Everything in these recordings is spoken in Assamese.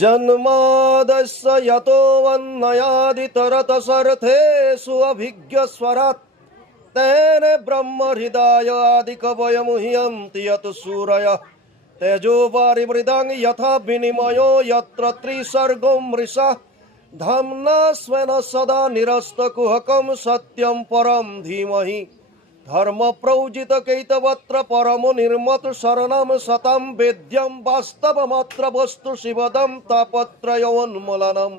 जन्मादस्य यतोऽन्वयादितरतसर्थेषु अभिज्ञस्वरात् तेन ब्रह्म हृदय आदिकवयमुह्यन्ति यत् सूरयः तेजो वारिमृदां यथा विनिमयो यत्र त्रिसर्गो मृषा धाम्ना स्वेन सदा निरस्तकुहकं सत्यं परं धीमहि धर्म प्रौजितकैतवत्र परमो निर्मत शरणं सतं वेद्यं वास्तवमत्र वस्तु शिवदं तापत्रयोन्मूलनं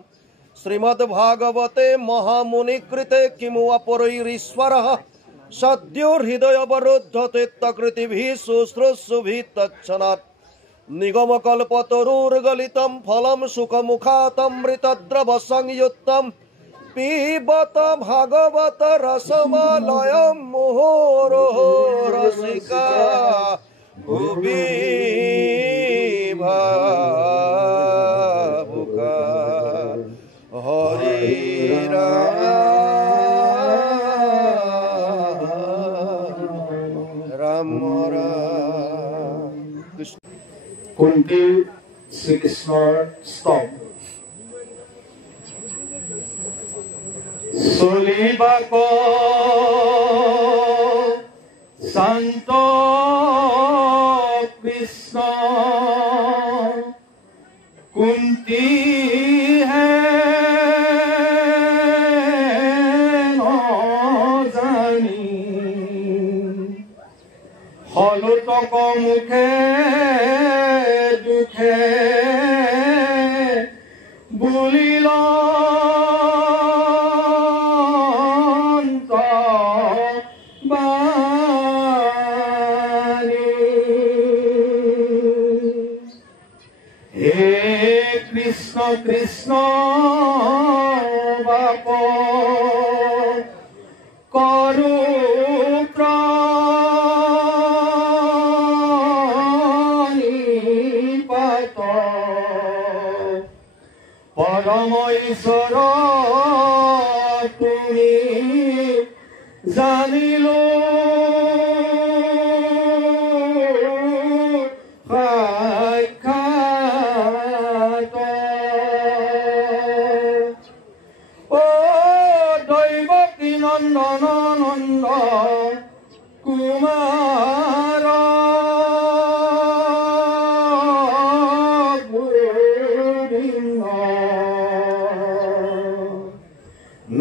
श्रीमद्भागवते महामुनिकृते किमु अपरैरीश्वरः सद्यो हृदयवरुद्धते तकृतिभिः शुश्रूषुभिः तत्क्षणात् निगमकल्पतरुर्गलितं फलं सुखमुखातमृतद्रवसंयुक्तं पिबत भागवत रसमालयं मुहुर्मुहुः रसिका भुवि भावुका हरि राम कृष्ण। कुंती श्री कृष्णर स्तव सुलिबाक शांत कृष्ण कुंती है न जानी हलुतक मुखे दुखे बुलिल कृष्ण कृष्ण बाप करु प्राणिपात परम ईश्वर तुमी जानिलो नंद कुमार गोविंद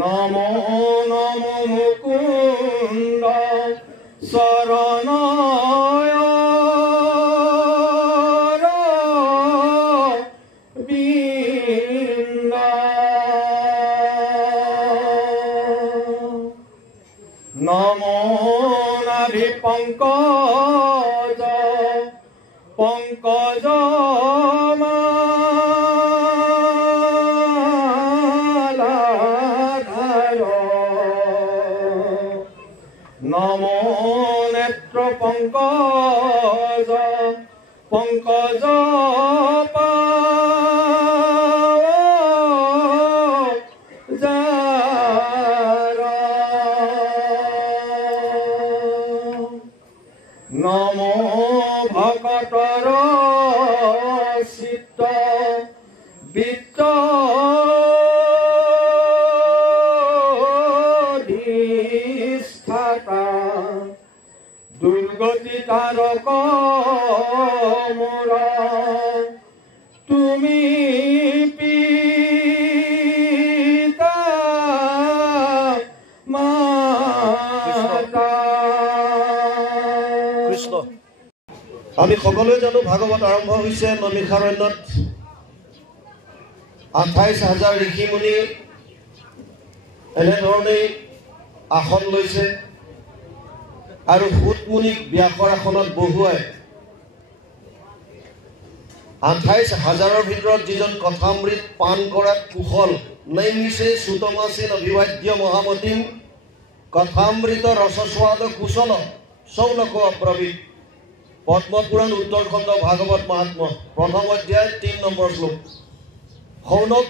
नमो नमो मुकुंद शरणय नमो नाभि पंकज पंकज मालाधर नमो नेत्र पंकज पंकज नमो भगतर सिद्ध वित्त धिष्ठाता दुर्गति तारक मोर तुमी पिता माता। আমি সকলোৱে জানো ভাগৱত আৰম্ভ হৈছে নৈমিষাৰণ্যত ২৮,০০০ ঋষি মুনি এনেধৰণে আসন লৈছে আৰু ভূত মুনিক ব্যাসৰ আসনত বহুৱাই ২৮,০০০ৰ ভিতৰত যিজন কথামৃত পান কৰাত কুশল নৈমিষে সুতমাসীন অভিবাদ্য মহামতীম কথামৃত ৰসস্বাদ কুশল সৌনক অব্ৰবীত পদ্মপুৰাণ উত্তৰখণ্ড ভাগৱত মহাত্ম প্ৰথম অধ্যায় ৩ নম্বৰ শ্লোক সৌনক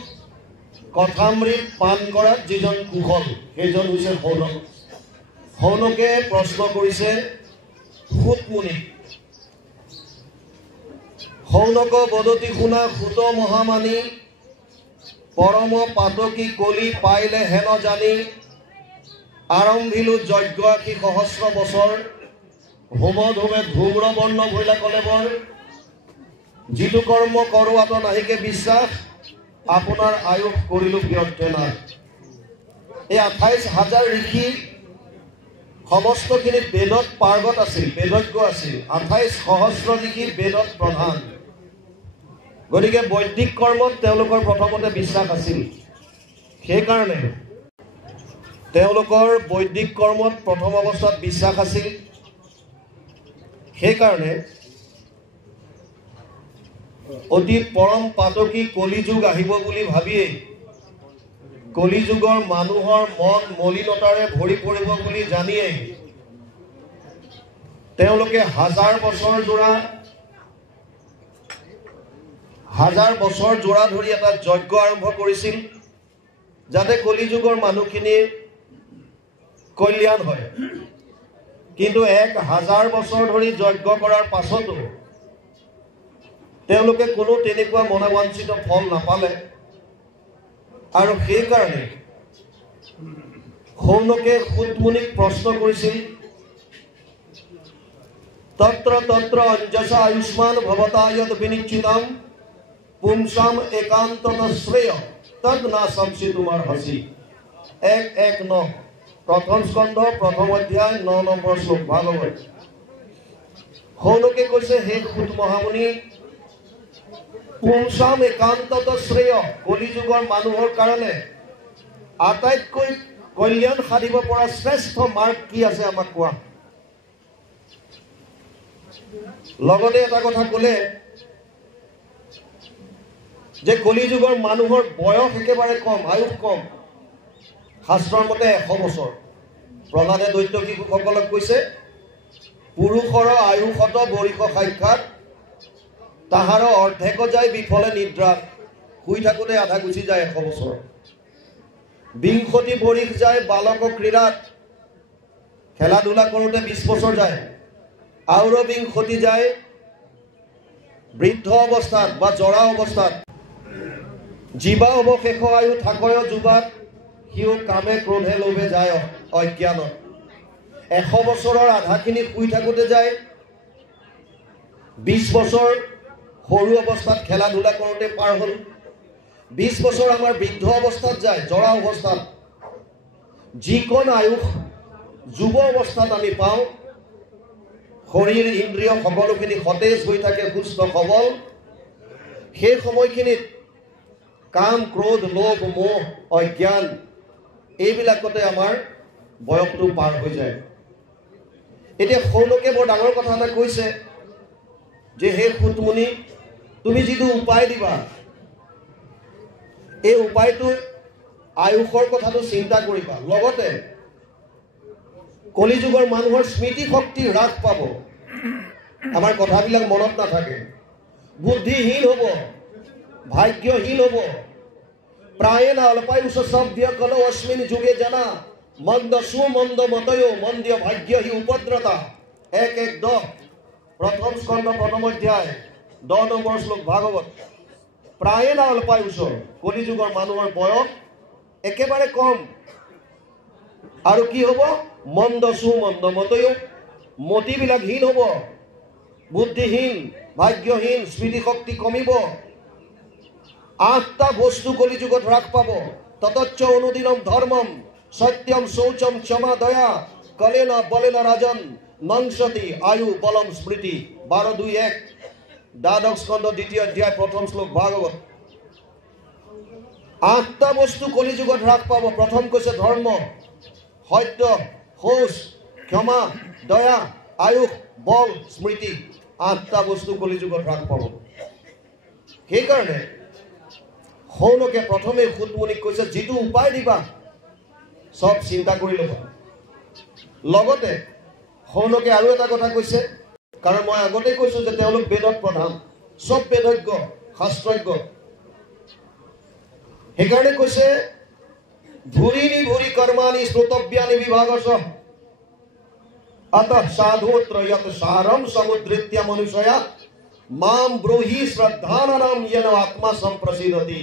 কথামৃত পান কৰাত যিজন কুশল সেইজন হৈছে সৌনক। সৌনকে প্ৰশ্ন কৰিছে ভূত মুনি সৌনক বদতি শুনা সুত মহামানী পৰম পাতকী কলি পাইলে হেন জানি আৰম্ভিলো যজ্ঞ আশী সহস্ৰ বছৰ হোম ধূমে ধূম্ৰবৰ্ণ ভৈলা কলেবৰ যিটো কৰ্ম কৰোৱাত নাহিকে বিশ্বাস আপোনাৰ আয়ুস কৰিলো ব্যৰ্থ না। এই 28,000 ঋষি সমস্তখিনি বেদত পাৰ্গত আছিল, বেদজ্ঞ আছিল। 28 সহস্ৰ ঋষি বেদত প্ৰধান। গতিকে বৈদিক কৰ্মত তেওঁলোকৰ প্ৰথমতে বিশ্বাস আছিল। সেইকাৰণে তেওঁলোকৰ বৈদিক কৰ্মত প্ৰথম অৱস্থাত বিশ্বাস আছিল। সেইকাৰণে অতি পৰম পাতকী কলিযুগ আহিব বুলি ভাবিয়েই কলিযুগৰ মানুহৰ মন মলিনতাৰে ভৰি পৰিব বুলি জানিয়েই তেওঁলোকে হাজাৰ বছৰ জোৰা ধৰি এটা যজ্ঞ আৰম্ভ কৰিছিল যাতে কলিযুগৰ মানুহখিনিৰ কল্যাণ হয়। কিন্তু 1000 বছৰ ধৰি যজ্ঞ কৰাৰ পাছতো তেওঁলোকে কোনো তেনেকুৱা মনোবাঞ্ছিত ফল নাপালে। আৰু সেইকাৰণে সৌনকে সুতমুনিক প্ৰশ্ন কৰিছিল, তত্ৰ তত্ৰ অঞ্জসা আয়ুষ্মান ভৱতা যদ বিনিশ্চিতম পুংসাম একান্তত শ্ৰেয় তদ নাশংসি তোমাৰ হসি। 1:1-9 প্ৰথম স্কন্ধ প্ৰথম অধ্যায় 9 নম্বৰ শ্লোক ভাগৱত। সৌনকে কৈছে, হে সুত মহামুনি, পুংসাম একান্তত শ্ৰেয়, কলিযুগৰ মানুহৰ কাৰণে আটাইতকৈ কল্যাণ সাধিব পৰা শ্ৰেষ্ঠ মাৰ্গ কি আছে আমাক কোৱা। লগতে এটা কথা ক'লে যে কলিযুগৰ মানুহৰ বয়স একেবাৰে কম, আয়ুস কম। শাস্ত্ৰৰ মতে 100 বছৰ। প্ৰহ্লাদে দৈত্য শিশুসকলক কৈছে, পুৰুষৰ আয়ুসত বৰিষ সাক্ষাৎ তাহাৰ অৰ্ধেক যায় বিফলে নিদ্ৰাত। শুই থাকোঁতে আধা গুচি যায় 100 বছৰ। বিংশতি বৰিষ যায় বালক ক্ৰীড়াত, খেলা ধূলা কৰোঁতে 20 বছৰ যায়। আৰু বিংশতি যায় বৃদ্ধ অৱস্থাত বা জৰা অৱস্থাত। জীৱা অৱশেষ আয়ু থাকয় যুৱাত, সিও কামে ক্ৰোধে লোভে যায় অজ্ঞানত। 100 বছৰৰ আধাখিনি শুই থাকোঁতে যায়, 20 বছৰ সৰু অৱস্থাত খেলা ধূলা কৰোঁতে পাৰ হ'ল, 20 বছৰ আমাৰ বৃদ্ধ অৱস্থাত যায়, জৰা অৱস্থাত। যিকণ আয়ুস যুৱ অৱস্থাত আমি পাওঁ, শৰীৰ ইন্দ্ৰিয় সকলোখিনি সতেজ হৈ থাকে, সুস্থ সবল, সেই সময়খিনিত কাম ক্ৰোধ লোভ মোহ অজ্ঞান এইবিলাকতে আমাৰ বয়সটো পাৰ হৈ যায়। এতিয়া সৌনকে বৰ ডাঙৰ কথা এটা কৈছে যে, হে সুতমুনি, তুমি যিটো উপায় দিবা, এই উপায়টো আয়ুসৰ কথাটো চিন্তা কৰিবা। লগতে কলিযুগৰ মানুহৰ স্মৃতি শক্তি হ্ৰাস পাব, আমাৰ কথাবিলাক মনত নাথাকে, বুদ্ধিহীন হ'ব, ভাগ্যহীন হ'ব। প্ৰায়েণ অল্পায়ুষ শব্দ কলো অস্মিন যুগে জানা মন্দ সুমন্দ মতয় মন্দিয় ভাগ্যহী উপদ্ৰতা। 1:10 প্ৰথম স্কন্ধ প্ৰথম অধ্যায় 10 নম্বৰ শ্লোক ভাগৱত। প্ৰায়েণ অল্পায়ুষ, কলিযুগৰ মানুহৰ বয়স একেবাৰে কম। আৰু কি হ'ব? মন্দ সুমন্দ মতয়, মতিবিলাক হীন হ'ব, বুদ্ধিহীন, ভাগ্যহীন, স্মৃতিশক্তি কমিব। 8টা বস্তু কলিযুগত হ্ৰাস পাব। ততচ্চ অনুদিনম ধৰ্মম সত্যম শৌচম ক্ষমা দয়া কলেন বলেন ৰাজন নংসতি আয়ু বলম স্মৃতি। 12:2-1 দ্বাদশ স্কন্ধ 2য় অধ্যায় প্ৰথম শ্লোক ভাগৱত। 8টা বস্তু কলিযুগত হ্ৰাস পাব। প্ৰথম কৈছে ধৰ্ম, সত্য, শৌচ, ক্ষমা, দয়া, আয়ুস, বল, স্মৃতি। 8টা বস্তু কলিযুগত হ্ৰাস পাব। সেইকাৰণে সৌনকে প্ৰথমে সুতমুনিক কৈছে, যিটো উপায় দিবা চব চিন্তা কৰি ল'বা। লগতে সৌনকে আৰু এটা কথা কৈছে, কাৰণ মই আগতেই কৈছোঁ যে তেওঁলোক বেদত প্ৰধান, চব বেদজ্ঞ, শাস্ত্ৰজ্ঞ। সেইকাৰণে কৈছে, ভূৰিনি ভূৰি কৰ্মাণি শ্ৰোতব্যানি বিভাগশ অতঃ সাধুত্ৰ য়ত সাৰম সমুদ্ৰিত্য মনুষ্যয়া মাম ব্ৰহি শ্ৰদ্ধানানাম येन आत्मा संप्रसीदति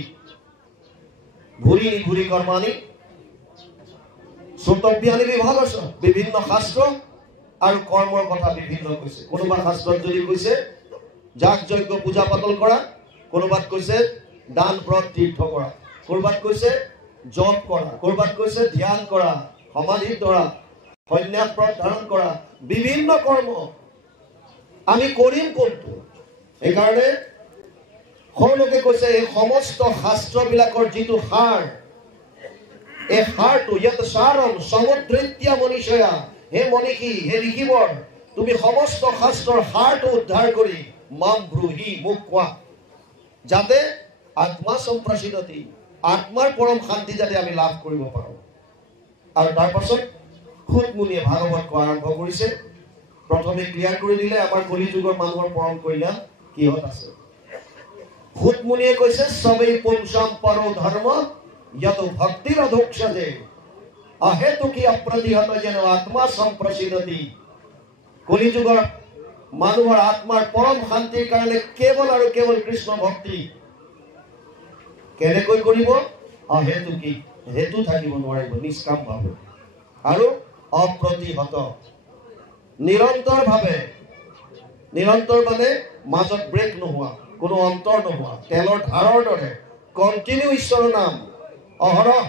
ঘুৰি ঘুৰি কৰ্মানি শ্ৰোতব্যানি বিভাগস বিভিন্ন শাস্ত্ৰ আৰ কৰ্মৰ কথা বিভিন্ন কৈছে কোনোবা শাস্ত্ৰত যদি কৈছে যাগ যজ্ঞ পূজা পাতল কৰা কোনোবাত কৈছে দান ব্ৰত তীৰ্থ কৰা কোনোবাত কৈছে জপ কৰা কোনোবাত কৈছে ধ্যান কৰা সমাধি ধৰা সন্ন্যাস ব্ৰত ধাৰণ কৰা বিভিন্ন কৰ্ম আমি কৰিম কোনটো এই কাৰণে সকলোকে কৈছে এই সমস্ত শাস্ত্ৰবিলাকৰ যিটো সাৰ এই সাৰটো ইয়াত সাৰম সমুদ্ৰিত্য মনীষয়া হে মনীষী হে ঋষিবৰ তুমি সমস্ত শাস্ত্ৰৰ সাৰটো উদ্ধাৰ কৰি মাম ব্ৰহি মোক কোৱা যাতে আত্মা সম্প্ৰসিদ্ধতি আত্মাৰ পৰম শান্তি যাতে আমি লাভ কৰিব পাৰোঁ আৰু তাৰ পাছত খুদ মুনিয়ে ভাগৱত কোৱা আৰম্ভ কৰিছে প্ৰথমে ক্লিয়াৰ কৰি দিলে আমাৰ কলি যুগৰ মানুহৰ পৰম কল্যাণ কিহত আছে খুদ মুনিয়ে কৈছে সবেই পুংসাম পৰো ধৰ্ম यत भक्तिर अधोक्षजे अहेतुकी अप्रतिहत जेन आत्मा संप्रसिद्धति कलि जुगर मानुहर आत्मार परम शांतिर कारणे केवल और केवल कृष्ण भक्ति केनेকৈ কৰিব अहेतुकी हेतु থাকিব নোৱাৰিব নিষ্কাম ভাৱে আৰু অপ্ৰতিহত নিৰন্তৰ মানে মাজত ব্ৰেক নোহোৱা কোনো অন্তৰ নোহোৱা তেলৰ ধাৰৰ দৰে কন্টিনিউ ঈশ্বৰৰ নাম অহৰহ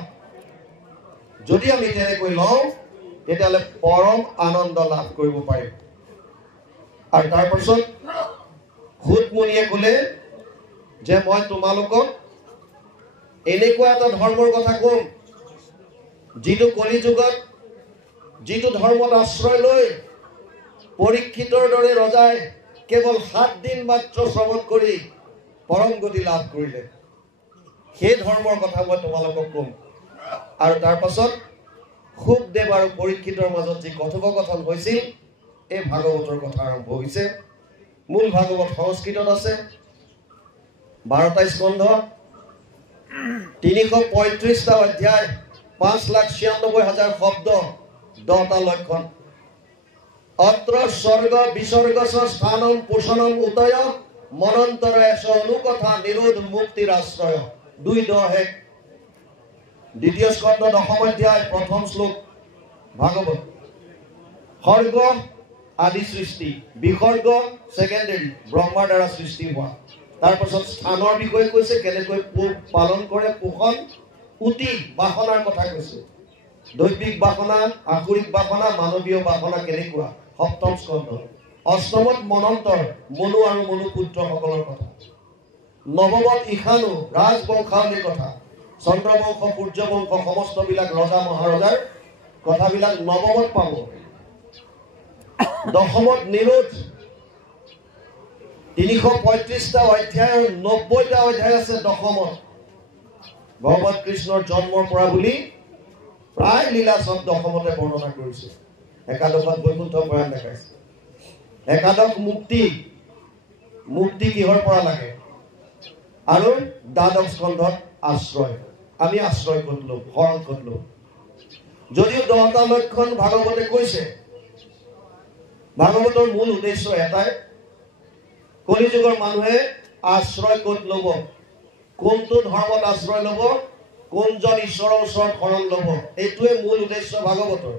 যদি আমি তেনেকৈ লওঁ তেতিয়াহ'লে পৰম আনন্দ লাভ কৰিব পাৰিম আৰু তাৰ পাছত খুদ মুনিয়ে ক'লে যে মই তোমালোকক এনেকুৱা এটা ধৰ্মৰ কথা ক'ম যিটো কলি যুগত যিটো ধৰ্মত আশ্ৰয় লৈ পৰীক্ষিতৰ দৰে ৰজাই কেৱল 7 দিন মাত্ৰ শ্ৰৱণ কৰি পৰম গতি লাভ কৰিলে সেই ধৰ্মৰ কথা মই তোমালোকক ক'ম আৰু তাৰ পাছত সুখদেৱ আৰু পৰীক্ষিতৰ মাজত যি কথোপকথন হৈছিল এই ভাগৱতৰ কথা আৰম্ভ হৈছে মূল ভাগৱত সংস্কৃতত আছে 12টা স্কন্ধ 335টা অধ্যায় 5,96,000 শব্দ 10টা লক্ষণ অত্ৰ স্বৰ্গ বিসৰ্গস স্থানম পোষণম উদয় মনন্তৰ এষ অনুকথা নিৰোধ মুক্তিৰ আশ্ৰয় 2:1 দ্বিতীয় স্কন্ধ 10ম অধ্যায় প্ৰথম শ্লোক ভাগৱত স্বৰ্গ আদি সৃষ্টি বিসৰ্গ সেকেন্ডাৰী ব্ৰহ্মাৰ দ্বাৰা সৃষ্টি হোৱা তাৰ পাছত স্থানৰ বিষয়ে কৈছে কেনেকৈ পালন কৰে পোষণ উতি বাসনাৰ কথা কৈছে দৈবিক বাসনা আসুৰিক বাসনা মানৱীয় বাসনা কেনেকুৱা সপ্তম স্কন্ধ অষ্টমত মনন্তৰ মনু আৰু মনু পুত্ৰসকলৰ কথা নৱমত ঈশানু ৰাজবংশাৱলীৰ কথা চন্দ্ৰবংশ সূৰ্যবংশ সমস্তবিলাক ৰজা মহাৰজাৰ কথাবিলাক নৱমত পাব দশমত নিৰোধ 335টা অধ্যায় 90টা অধ্যায় আছে দশমত ভগৱান কৃষ্ণৰ জন্মৰ পৰা বুলি প্ৰায় লীলা সব দশমতে বৰ্ণনা কৰিছে একাদশত বৈকুণ্ঠ পুৰাণ দেখাইছে একাদশ মুক্তি কিহৰ পৰা লাগে আৰু দ্বাদশ স্কন্ধত আশ্ৰয় আমি আশ্ৰয় কৰিলো শৰণ কৰিলো যদিও 10টা লক্ষণ ভাগৱতে কৈছে ভাগৱতৰ মূল উদ্দেশ্য এটাই কলি যুগৰ মানুহে আশ্ৰয় ক'ত ল'ব কোনটো ধৰ্মত আশ্ৰয় ল'ব কোনজন ঈশ্বৰৰ ওচৰত শৰণ ল'ব এইটোৱে মূল উদ্দেশ্য ভাগৱতৰ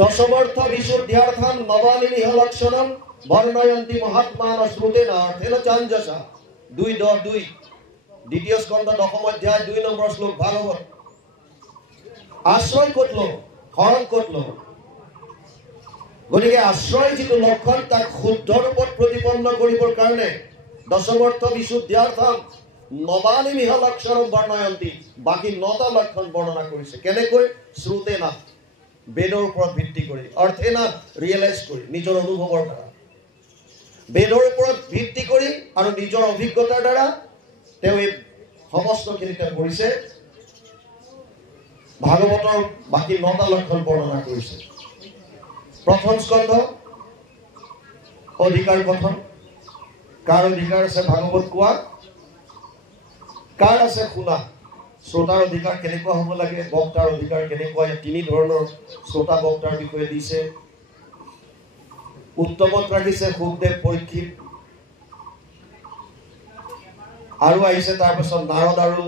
দশমৰ্থ বিশুদ্ধ্যাৰ্থম নবালিনিহ লক্ষণম বৰ্ণয়ন্তি মহাত্মান শ্ৰুতেন অৰ্থেন চাঞ্জসা 2:2 দ্বিতীয় স্কন্ধ 10ম অধ্যায় 2 নম্বৰ শ্লোক ভাগৱত আশ্ৰয় ক'ত ল'ব শৰণ ক'ত ল'ব গতিকে আশ্ৰয় যিটো লক্ষণ তাক শুদ্ধ ৰূপত প্ৰতিপন্ন কৰিবৰ কাৰণে দশমৰ্থ বিশুদ্ধ্যাৰ্থম নবালিনিহ লক্ষণম বৰ্ণয়ন্তি বাকি 9টা লক্ষণ বৰ্ণনা কৰিছে কেনেকৈ শ্ৰুতেনা বেদৰ ওপৰত ভিত্তি কৰি অৰ্থেনা ৰিয়েলাইজ কৰি নিজৰ অনুভৱৰ দ্বাৰা বেদৰ ওপৰত ভিত্তি কৰি আৰু নিজৰ অভিজ্ঞতাৰ দ্বাৰা তেওঁ এই সমস্তখিনি তেওঁ কৰিছে ভাগৱতৰ বাকি 9টা লক্ষণ বৰ্ণনা কৰিছে প্ৰথম স্কন্ধ অধিকাৰ কথন কাৰ অধিকাৰ আছে ভাগৱত কোৱা কাৰ আছে শুনা শ্ৰোতাৰ অধিকাৰ কেনেকুৱা হ'ব লাগে বক্তাৰ অধিকাৰ কেনেকুৱা তিনি ধৰণৰ শ্ৰোতা বক্তাৰ বিষয়ে দিছে উত্তমত ৰাখিছে সুখদেৱ পৰীক্ষিত আৰু আহিছে তাৰপিছত নাৰদ আৰু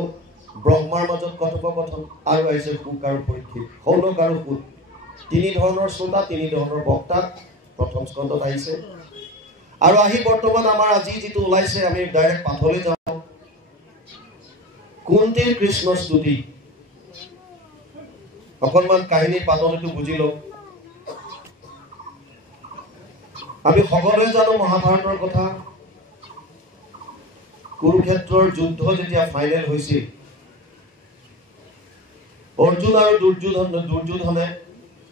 ব্ৰহ্মাৰ মাজত কথোপকথন আৰু আহিছে সুখ আৰু পৰীক্ষিত শৌনক আৰু সুখ তিনি ধৰণৰ শ্ৰোতা তিনি ধৰণৰ বক্তা প্ৰথম স্কন্ধত আহিছে আৰু আহি বৰ্তমান আমাৰ আজি যিটো ওলাইছে আমি ডাইৰেক্ট পাঠলৈ যাওঁ কুন্তীৰ কৃষ্ণ স্তুতি অকণমান কাহিনীৰ পাতলিটো বুজি লওঁ আমি সকলোৱে জানো মহাভাৰতৰ কথা কুৰুক্ষেত্ৰৰ যুদ্ধ যেতিয়া ফাইনেল হৈছিল অৰ্জুন আৰু দুৰ্যোধনে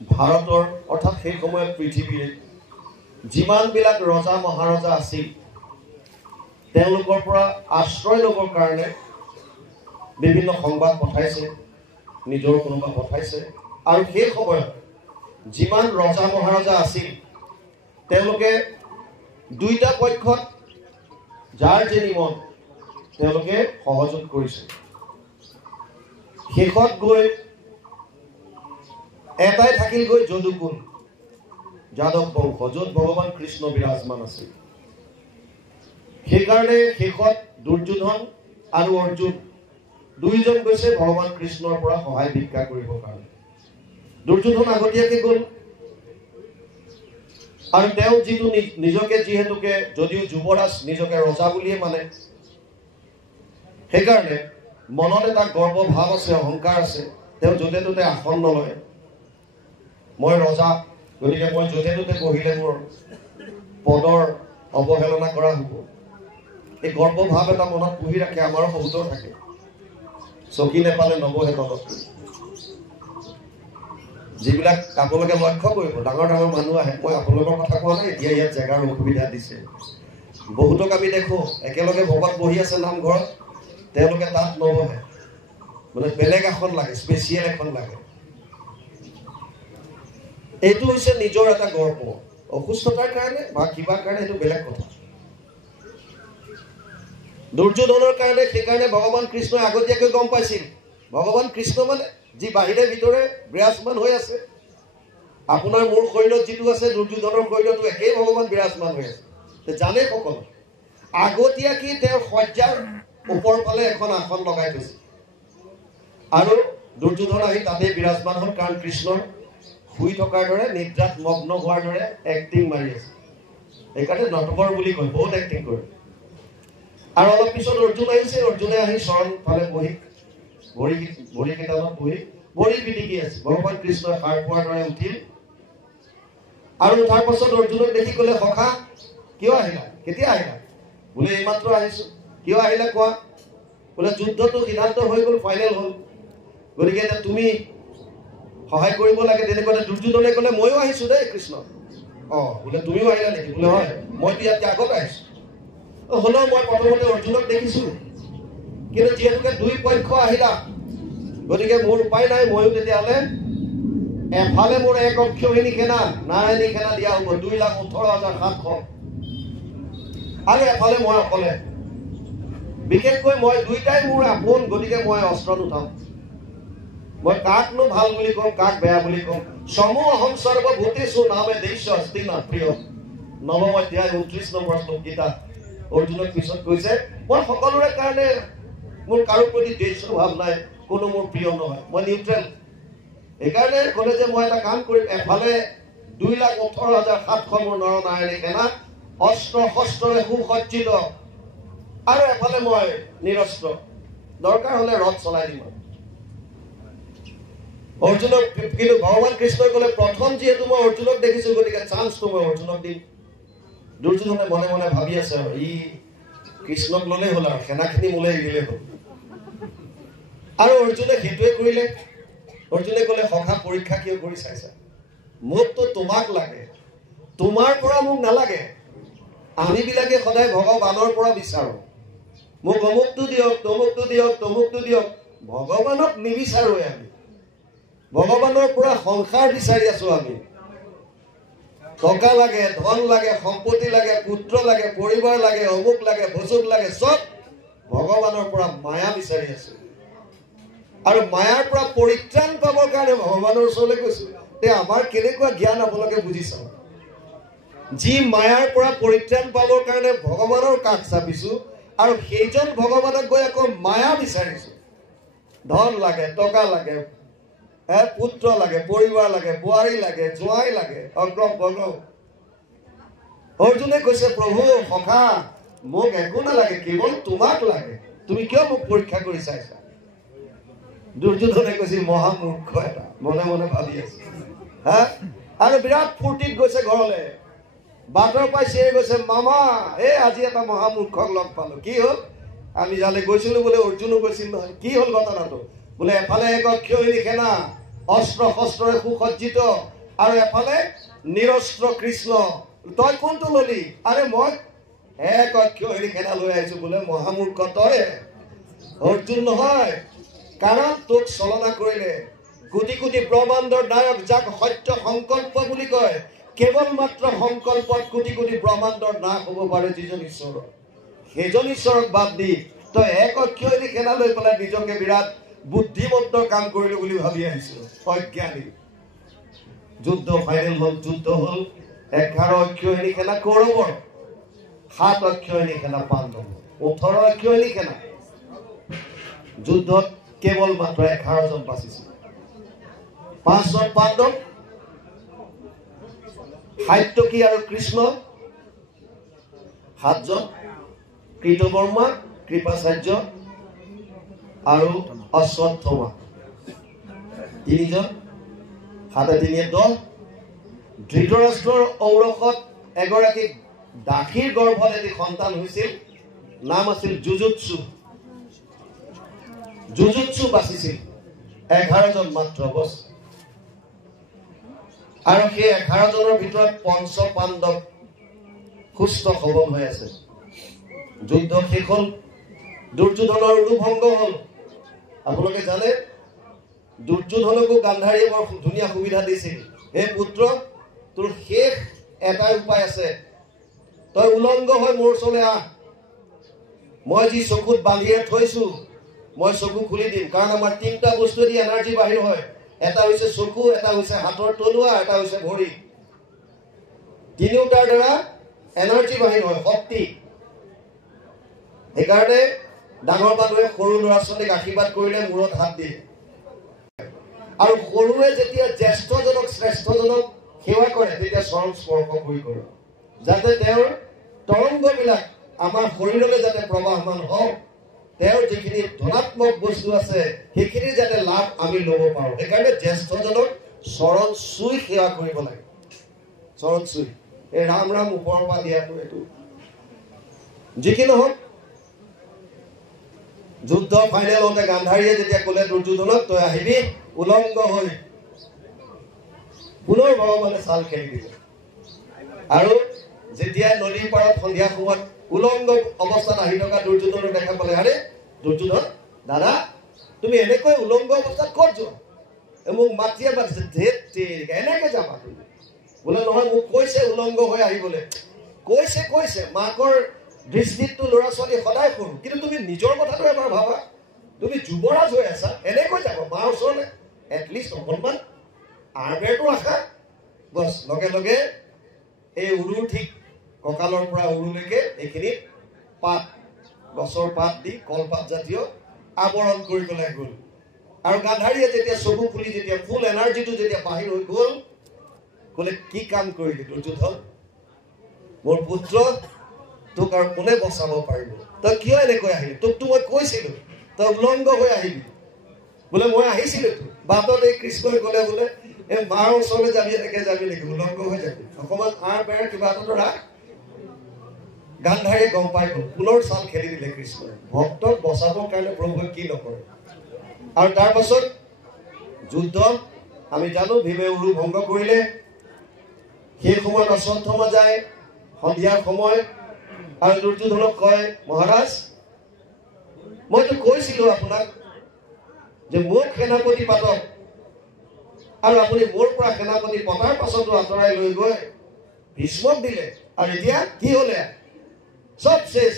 ভাৰতৰ অৰ্থাৎ সেই সময়ত পৃথিৱীৰ যিমানবিলাক ৰজা মহাৰজা আছিল তেওঁলোকৰ পৰা আশ্ৰয় ল'বৰ কাৰণে বিভিন্ন সংবাদ পঠাইছে নিজৰ কোনোবা পঠাইছে আৰু সেই সময়ত যিমান ৰজা মহাৰজা আছিল তেওঁলোকে দুইটা পক্ষত যাৰ যেনি মন তেওঁলোকে সহযোগ কৰিছে শেষত গৈ এটাই থাকিল গৈ যদুকুল যাদৱ বংশ য'ত ভগৱান কৃষ্ণ বিৰাজমান আছিল সেইকাৰণে শেষত দুৰ্যোধন আৰু অৰ্জুন দুইজন গৈছে ভগৱান কৃষ্ণৰ পৰা সহায় ভিক্ষা কৰিবৰ কাৰণে দুৰ্যোধন আগতীয়াকৈ গ'ল আৰু তেওঁ যিটো নিজকে যিহেতুকে যদিও যুৱৰাজ নিজকে ৰজা বুলিয়ে মানে সেইকাৰণে মনত এটা গৰ্ব ভাৱ আছে অহংকাৰ আছে তেওঁ য'তে ত'তে আসন নলয় মই ৰজা গতিকে মই য'তে ত'তে বহিলে মোৰ পদৰ অৱহেলনা কৰা হ'ব এই গৰ্ব ভাৱ এটা মনত পুহি ৰাখে আমাৰো বহুতৰ থাকে চকী নেপালে নবহে তলত যিবিলাক আপোনালোকে লক্ষ্য কৰিব ডাঙৰ ডাঙৰ মানুহ আহে মই আপোনালোকৰ কথা কোৱা নাই এতিয়া ইয়াত জেগাৰ অসুবিধা দিছে বহুতক আমি দেখো একেলগে ভকত বহি আছে নামঘৰত তেওঁলোকে তাত নবহে মানে বেলেগ এখন লাগে স্পেচিয়েল এখন লাগে এইটো হৈছে নিজৰ এটা গৰ্ব অসুস্থতাৰ কাৰণে বা কিবা কাৰণে এইটো বেলেগ কথা দুৰ্যোধনৰ কাৰণে সেইকাৰণে ভগৱান কৃষ্ণই আগতীয়াকৈ গম পাইছিল ভগৱান কৃষ্ণ মানে যি বাহিৰে ভিতৰে বিৰাজমান হৈ আছে আপোনাৰ মোৰ শৰীৰত যিটো আছে দুৰ্যোধনৰ শৰীৰতো একেই ভগৱান বিৰাজমান হৈ আছে জানে সকলো আগতীয়াকৈ তেওঁৰ শয্যাৰ ওপৰ ফালে এখন আসন লগাই থৈছে আৰু দুৰ্যোধন আহি তাতে বিৰাজমান হ'ল কাৰণ কৃষ্ণৰ শুই থকাৰ দৰে নিদ্ৰাত মগ্ন হোৱাৰ দৰে এক্টিং মাৰি আছে সেইকাৰণে নটকৰ বুলি কয় বহুত এক্টিং কৰে আৰু অলপ পিছত অৰ্জুন আহিছে অৰ্জুনে আহি চৰণ ফালে বহি ভৰি কেইটালত বহি ভৰি পিটিকি আছে ভগৱান কৃষ্ণই সাৰ পোৱাৰ দৰে উঠিল আৰু উঠাৰ পাছত অৰ্জুনক দেখি ক'লে সখা কিয় আহিলা কেতিয়া আহিলা বোলে এইমাত্ৰ আহিছো কিয় আহিলা কোৱা বোলে যুদ্ধটো সিদ্ধান্ত হৈ গ'ল ফাইনেল হ'ল গতিকে এতিয়া তুমি সহায় কৰিব লাগে তেনেকৈ দুৰ্যোধনে ক'লে ময়ো আহিছো দেই কৃষ্ণ বোলে তুমিও আহিলা নেকি বোলে হয় মইতো ইয়াত আগত আহিছো হ'লেও মই প্ৰথমতে অৰ্জুনক দেখিছো কিন্তু যিহেতুকে দুই পক্ষ আহিলা গতিকে মোৰ উপায় নাই ময়ো তেতিয়াহ'লে এফালে মোৰ এক অক্ষৌহিণী সেনা নাৰায়ণী সেনা দিয়া হ'ব 2,18,700 আৰু এফালে মই অকলে বিশেষকৈ মই দুইটাই মোৰ আপোন গতিকে মই অস্ত্ৰ নুঠাম মই কাকনো ভাল বুলি কম কাক বেয়া বুলি কম সমূহ অহম সৰ্বভূতেষু নামে দেশ অস্তি না প্ৰিয় নৱম অধ্যায় 29 নম্বৰ শ্লোক গীতা অৰ্জুনক পিছত কৈছে মই সকলোৰে কাৰণে মোৰ কাৰো প্ৰতি দ্বেষ ভাৱ নাই কোনো মোৰ প্ৰিয় নহয় মই নিউট্ৰেল এইকাৰণে ক'লে যে মই এটা কাম কৰিম এফালে 2,18,700 মোৰ নৰনাৰায়ণী সেনা অস্ত্ৰ শস্ত্ৰৰে সুসজ্জিত আৰু এফালে মই নিৰস্ত্ৰ দৰকাৰ হ'লে ৰথ চলাই দিম অৰ্জুনক কিন্তু ভগৱান কৃষ্ণই ক'লে প্ৰথম যিহেতু মই অৰ্জুনক দেখিছো গতিকে চান্সটো মই অৰ্জুনক দিম দুৰ্যোধনে মনে মনে ভাবি আছে ই কৃষ্ণক ল'লেই হ'ল আৰু সেনাখিনি মোলে এৰিলে হ'ল আৰু অৰ্জুনে সেইটোৱে কৰিলে অৰ্জুনে ক'লে সখা পৰীক্ষা কিয় কৰি চাইছা মোকতো তোমাক লাগে তোমাৰ পৰা মোক নালাগে আমিবিলাকে সদায় ভগৱানৰ পৰা বিচাৰো মোক অমুকটো দিয়ক তমুকটো দিয়ক তমুকটো দিয়ক ভগৱানক নিবিচাৰোৱে আমি ভগৱানৰ পৰা সংসাৰ বিচাৰি আছো আমি টকা লাগে ধন লাগে সম্পত্তি লাগে পুত্ৰ লাগে পৰিবাৰ লাগে অমুক লাগে ভসুক লাগে সব ভগৱানৰ পৰা মায়া বিচাৰি আছো আৰু মায়াৰ পৰা পৰিত্ৰাণ পাবৰ কাৰণে ভগৱানৰ ওচৰলৈ গৈছো তে আমাৰ কেনেকুৱা জ্ঞান আপোনালোকে বুজি চাওক যি মায়াৰ পৰা পৰিত্ৰাণ পাবৰ কাৰণে ভগৱানৰ কাষ চাপিছোঁ আৰু সেইজন ভগৱানক গৈ আকৌ মায়া বিচাৰিছোঁ। ধন লাগে, টকা লাগে, পুত্ৰ লাগে, পৰিবাৰ লাগে, বোৱাৰী লাগে, জোঁৱাই লাগে, অগ্ৰহ বগ্ৰহ। অৰ্জুনে কৈছে, প্ৰভু সখা, মোক একো নালাগে, কেৱল তোমাক লাগে। তুমি কিয় মোক পৰীক্ষা কৰি চাইছা? দুৰ্যোধনে কৈছে, মহামূৰ্খ এটা, মনে মনে ভাবি আছে। আৰু বিৰাট ফূৰ্তিত গৈছে ঘৰলৈ। বাটৰ পাই চিঞৰি গৈছে, মামা আজি এটা মহামূৰ্খক লগ পালো। কি হ'ল? আমি যালে গৈছিলো বোলে, অৰ্জুনো গৈছিল নহয়। কি হ'ল ঘটনাটো? বোলে এফালে এক অক্ষয়িনী সেনা, অস্ত্ৰ শস্ত্ৰৰে সুসজ্জিত, আৰু এফালে নিৰস্ত্ৰ কৃষ্ণ। তই কোনটো ললি? আৰে মই এক অক্ষয়িনী সেনা লৈ আহিছো। বোলে মহামূৰ্খ তই, অৰ্জুন নহয়। কাৰণ তোক চলনা কৰিলে কোটি কোটি ব্ৰহ্মাণ্ডৰ নায়ক, যাক সত্য সংকল্প বুলি কয়। কেৱল মাত্ৰ সংকল্পত কোটি কোটি ব্ৰহ্মাণ্ডৰ নাশ হ'ব পাৰে যিজন ঈশ্বৰ। সেইজন ঈশ্বৰক বাদ দি তই এক অক্ষয়িনী সেনা লৈ পেলাই নিজকে বিৰাট বুদ্ধিমত্তৰ কাম কৰিলো বুলি ভাবি আহিছো। অজ্ঞানী। যুদ্ধ ফাইনেল হ'ল, যুদ্ধ হ'ল। 11 অক্ষয়িনী সেনা কৌৰৱৰ, 7 অক্ষয়িনী সেনা পাণ্ডৱ, 18 অক্ষয়িনী সেনা। যুদ্ধত কেৱল মাত্ৰ 11 জন বাচিছিল। 5 জন পাণ্ডৱ, সাত্যকী আৰু কৃষ্ণ, 7 জন, কৃতবৰ্মা, কৃপাচাৰ্য আৰু অশ্বত্থমা 3 জন, 7 3 10। ধৃতৰাষ্ট্ৰৰ ঔৰসত এগৰাকী দাসীৰ গৰ্ভত এটি সন্তান হৈছিল, নাম আছিল যুযুৎসু। যুযুৎসু বাচিছিল 11 জন মাত্ৰ বছ। আৰু সেই 11 জনৰ ভিতৰত পঞ্চ পাণ্ডৱ সুস্থ সবল হৈ আছে। যুদ্ধ শেষ হ'ল, দুৰ্যোধনৰ উলুভংগ হ'ল। আপোনালোকে জানে, দুৰ্যোধনকো গান্ধাৰীয়ে বৰ ধুনীয়া সুবিধা দিছিল। হে পুত্ৰ, তোৰ শেষ এটাই উপায় আছে, তই উলংগ হৈ মোৰ ওচৰলৈ আহ। মই যি চকুত বান্ধিয়ে থৈছো, মই চকু খুলি দিম। কাৰণ আমাৰ 3টা বস্তু দি এনাৰ্জি বাহিৰ হয়। এটা হৈছে চকু, এটা হৈছে হাতৰ তলুৱা, এটা হৈছে ভৰি। তিনিওটাৰ দ্বাৰা এনাৰ্জি বাহিৰ হয়, শক্তি। সেইকাৰণে ডাঙৰ মানুহে সৰু ল'ৰা ছোৱালীক আশীৰ্বাদ কৰিলে মূৰত হাত দিয়ে। আৰু সৰুৱে যেতিয়া জ্যেষ্ঠজনক শ্ৰেষ্ঠজনক সেৱা কৰে, তেতিয়া চৰণ স্পৰ্শ কৰি কৰে, যাতে তেওঁৰ তৰংগবিলাক আমাৰ শৰীৰলৈ যাতে প্ৰবাহমান হওক। তেওঁৰ যিখিনি ধনাত্মক বস্তু আছে সেইখিনি যাতে লাভ আমি ল'ব পাৰোঁ। সেইকাৰণে জ্যেষ্ঠজনক চৰণ চুই সেৱা কৰিব লাগে। চৰণ চুই, এই ৰাম ৰাম ওপৰৰ পৰা দিয়াটো, এইটো যি কি নহওক। যুদ্ধ ফাইনেল হওঁতে গান্ধাৰীয়ে যেতিয়া ক'লে দুৰ্যোধনক, তই আহিবি উলংগ হৈ, পুনৰ ভগৱানে চাল খেলি দিলে। আৰু যেতিয়া নদীৰ পাৰত সন্ধিয়া সময়ত উলংগ অৱস্থাত আহি থকা দুৰ্যোধনক দেখা পালে, আৰে দুৰ্যোধন দাদা, তুমি এনেকৈ উলংগ অৱস্থাত ক'ত যোৱা? মোক মাতিয়ে মাতিছে, ধেত তেৰিকা, এনেকে যাবা তুমি? বোলে নহয়, মোক কৈছে উলংগ হৈ আহিবলৈ। কৈছে মাকৰ দৃষ্টিতটো ল'ৰা ছোৱালী সদায় সৰু, কিন্তু তুমি নিজৰ কথাটো এবাৰ ভাবা। তুমি যুৱৰাজ হৈ আছা, এনেকৈ যাব মাৰ ওচৰলৈ? এটলিষ্ট অকণমান আৰবেৰটো ৰাখা। বছ, লগে লগে এই উৰুৰ ঠিক কঁকালৰ পৰা উৰুলৈকে এইখিনিত পাত, গছৰ পাত দি, কলপাত জাতীয় আৱৰণ কৰি পেলাই গ'ল। আৰু গান্ধাৰীয়ে যেতিয়া চকু খুলি, যেতিয়া ফুল এনাৰ্জিটো যেতিয়া বাহিৰ হৈ গ'ল, ক'লে, কি কাম কৰিলি দুৰ্যোধন? মোৰ পুত্ৰ, তোক আৰু কোনে বচাব পাৰিব? তই কিয় এনেকৈ আহিলি? তোকতো মই কৈছিলো তই উলংগ হৈ আহিবি। বোলে মই আহিছিলো তো বাটত। এই কৃষ্ণই ক'লে, বোলে এই মাৰ ওচৰলৈ যাবি, এনেকে যাবি নেকি? উলংগ হৈ যাবি, অকণমান আৰ বেৰ কিবা এটা ৰাখ। গান্ধাৰীয়ে গম পাই গ'ল, পুনৰ চাল খেলি দিলে কৃষ্ণই। ভক্তক বচাবৰ কাৰণে প্ৰভুৱে কি নকৰে। আৰু তাৰ পাছত যুদ্ধ আমি জানো, ভীমে উৰু ভংগ কৰিলে। সেই সময়ত অশ্বত্থমা যায় সন্ধিয়াৰ সময়, আৰু দুৰ্যোধনক কয়, মহাৰাজ, মইতো কৈছিলো আপোনাক যে মোক সেনাপতি পাতক, আৰু আপুনি মোৰ পৰা সেনাপতি পতাৰ পাছতো আঁতৰাই লৈ গৈ ভীষ্মক দিলে। আৰু এতিয়া কি হ'লে? চব শেষ,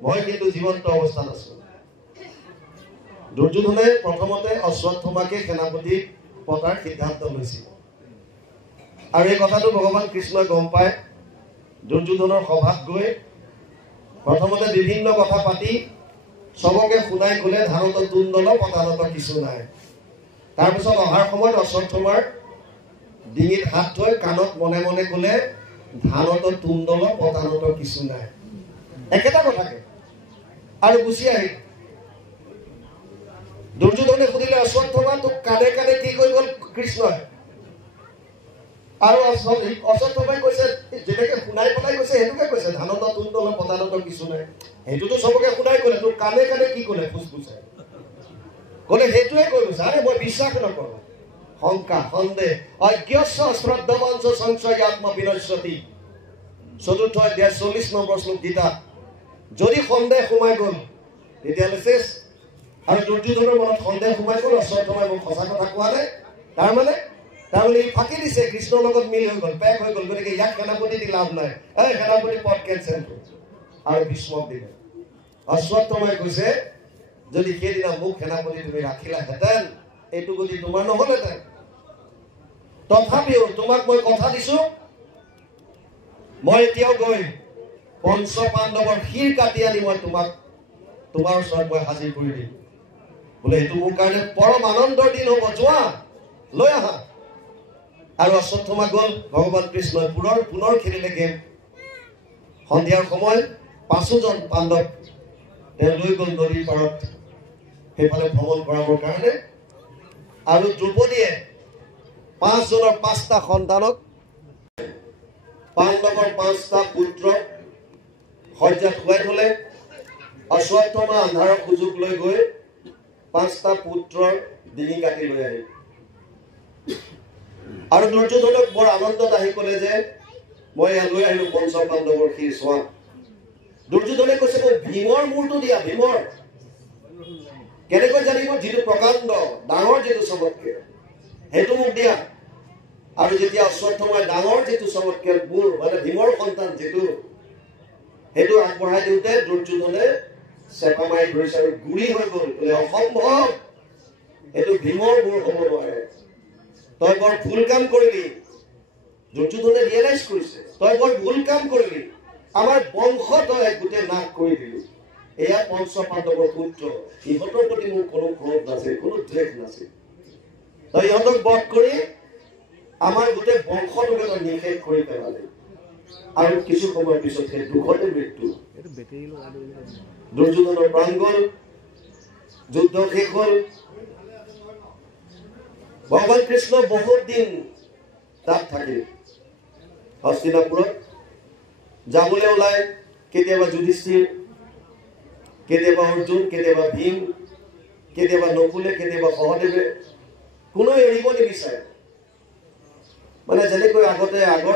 মই কিন্তু জীৱন্ত অৱস্থাত আছো। দুৰ্যোধনে প্ৰথমতে অশ্বত্থমাকে সেনাপতি পতাৰ সিদ্ধান্ত লৈছিল। আৰু এই কথাটো ভগৱান কৃষ্ণই গম পায়। দুৰ্যোধনৰ সভাত গৈ প্ৰথমতে বিভিন্ন কথা পাতি সবকে শুনাই ক'লে ধানত তুন্দল পতানত কিছু নাই। তাৰপিছত অহাৰ সময়ত অশ্বত্থামাৰ ডিঙিত হাত থৈ কাণত মনে মনে ক'লে ধানত তুন্দল পতানত কিছু নাই। একেটা কথাকে আৰু গুচি আহিল। দুৰ্যোধনে সুধিলে অশ্বত্থামা তোক কাণে কাণে কি কৈ গ'ল কৃষ্ণই? আৰু অশ্বত্থামাই কৈছে যেনেকে শুনাই পেলাই কৈছে সেইটোকে কৈছে ধানত তুন্দল পতানত কিছু নাই। সেইটোতো সবকে শুনাই ক'লে, তোৰ কাণে কাণে কি ক'লে ফুচফুচাই ক'লে সেইটোৱে কৈ গৈছে। আৰে মই বিশ্বাস নকৰোঁ। শংকা সন্দেহ অজ্ঞস্য শ্ৰদ্ধবাঞ্চ সংশয় আত্ম বিনশ্যতি। ৪ৰ্থ অধ্যায় ৪০ নম্বৰ শ্লোক গীতা। যদি সন্দেহ সোমাই গ'ল তেতিয়াহ'লে শেষ। আৰু দুৰ্যোধনৰ মনত সন্দেহ সোমাই গ'ল অশ্বত্থামাই মোক সঁচা কথা কোৱা নাই, তাৰমানে ই ফাঁকি দিছে, কৃষ্ণৰ লগত মিল হৈ গ'ল, পেক হৈ গ'ল, গতিকে ইয়াক সেনাপতি দি লাভ নাই, সেনাপতি পদ কেঞ্চেল আৰু ভীষ্মক দিলে। অশ্বত্থামাই কৈছে যদি সেইদিনা মোক সেনাপতি তুমি ৰাখিলাহেঁতেন এইটো গতি তোমাৰ নহ'লহেঁতেন। তথাপিও তোমাক মই কথা দিছো, মই এতিয়াও গৈ পঞ্চ পাণ্ডৱৰ শিৰ কাটি আনি মই তোমাৰ ওচৰত মই হাজিৰ কৰি দিম। বোলে এইটো মোৰ কাৰণে পৰম আনন্দৰ দিন হ'ব, যোৱা লৈ আহা। আৰু অশ্বত্থামা গ'ল। ভগৱান কৃষ্ণই পুনৰ খেলিলে গেম। সন্ধিয়াৰ সময় 5জন পাণ্ডৱ তেওঁ লৈ গ'ল নদীৰ পাৰত সেইফালে ভ্ৰমণ কৰাবৰ কাৰণে। আৰু দ্ৰৌপদীয়ে 5জনৰ 5টা সন্তানক, পাণ্ডৱৰ 5টা পুত্ৰক শয্যাত শুৱাই থলে। অশ্বত্থামা আন্ধাৰৰ সুযোগ লৈ গৈ 5টা পুত্ৰৰ ডিঙি কাটি লৈ আহিল। আৰু দুৰ্যোধনক বৰ আনন্দত আহি ক'লে যে মই লৈ আহিলো পঞ্চ পাণ্ডৱৰ শিৰ চোৱা। দুৰ্যোধনে কৈছে মোক ভীমৰ মূৰটো দিয়া। ভীমৰ কেনেকৈ জানিব? যিটো প্ৰকাণ্ড ডাঙৰ, যিটো চবতকে, সেইটো মোক দিয়া। আৰু যেতিয়া অশ্বত্থামাই ডাঙৰ যিটো চবতকে মূৰ মানে ভীমৰ সন্তান যিটো, সেইটো আগবঢ়াই দিওঁতে দুৰ্যোধনে চেপা মাৰি ধৰিছে আৰু গুৰি হৈ গ'ল। বোলে অসম্ভৱ, এইটো ভীমৰ মূৰ হ'ব নোৱাৰে, তই বৰ ভুল কাম কৰিলি। দুৰ্যোধনে ৰিয়েলাইজ কৰিছে তই বৰ ভুল কাম কৰিলি, আমাৰ বংশ তই গোটেই নাশ কৰি দিলি। এয়া পঞ্চ পাণ্ডৱৰ পুত্ৰ, ইহঁতৰ প্ৰতি মোৰ কোনো ক্ৰোধ নাছিল, কোনো দ্বেষ নাছিল। তই ইহঁতক বধ কৰি আমাৰ গোটেই বংশটোকে তই নিষেধ কৰি পেলালি। আৰু কিছু সময়ৰ পিছত সেই দুখতে মৃত্যু। দুৰ্যোধনৰ প্ৰাণ গ'ল, যুদ্ধ শেষ হ'ল। ভগৱান কৃষ্ণ বহুত দিন তাত থাকিল হস্তিনাপুৰত। যাবলৈ ওলাই কেতিয়াবা যুধিষ্ঠিৰ, কেতিয়াবা অৰ্জুন, কেতিয়াবা ভীম, কেতিয়াবা নকুলে, কেতিয়াবা সহদেৱে, কোনো এৰিব নিবিচাৰে। মানে যেনেকৈ আগৰ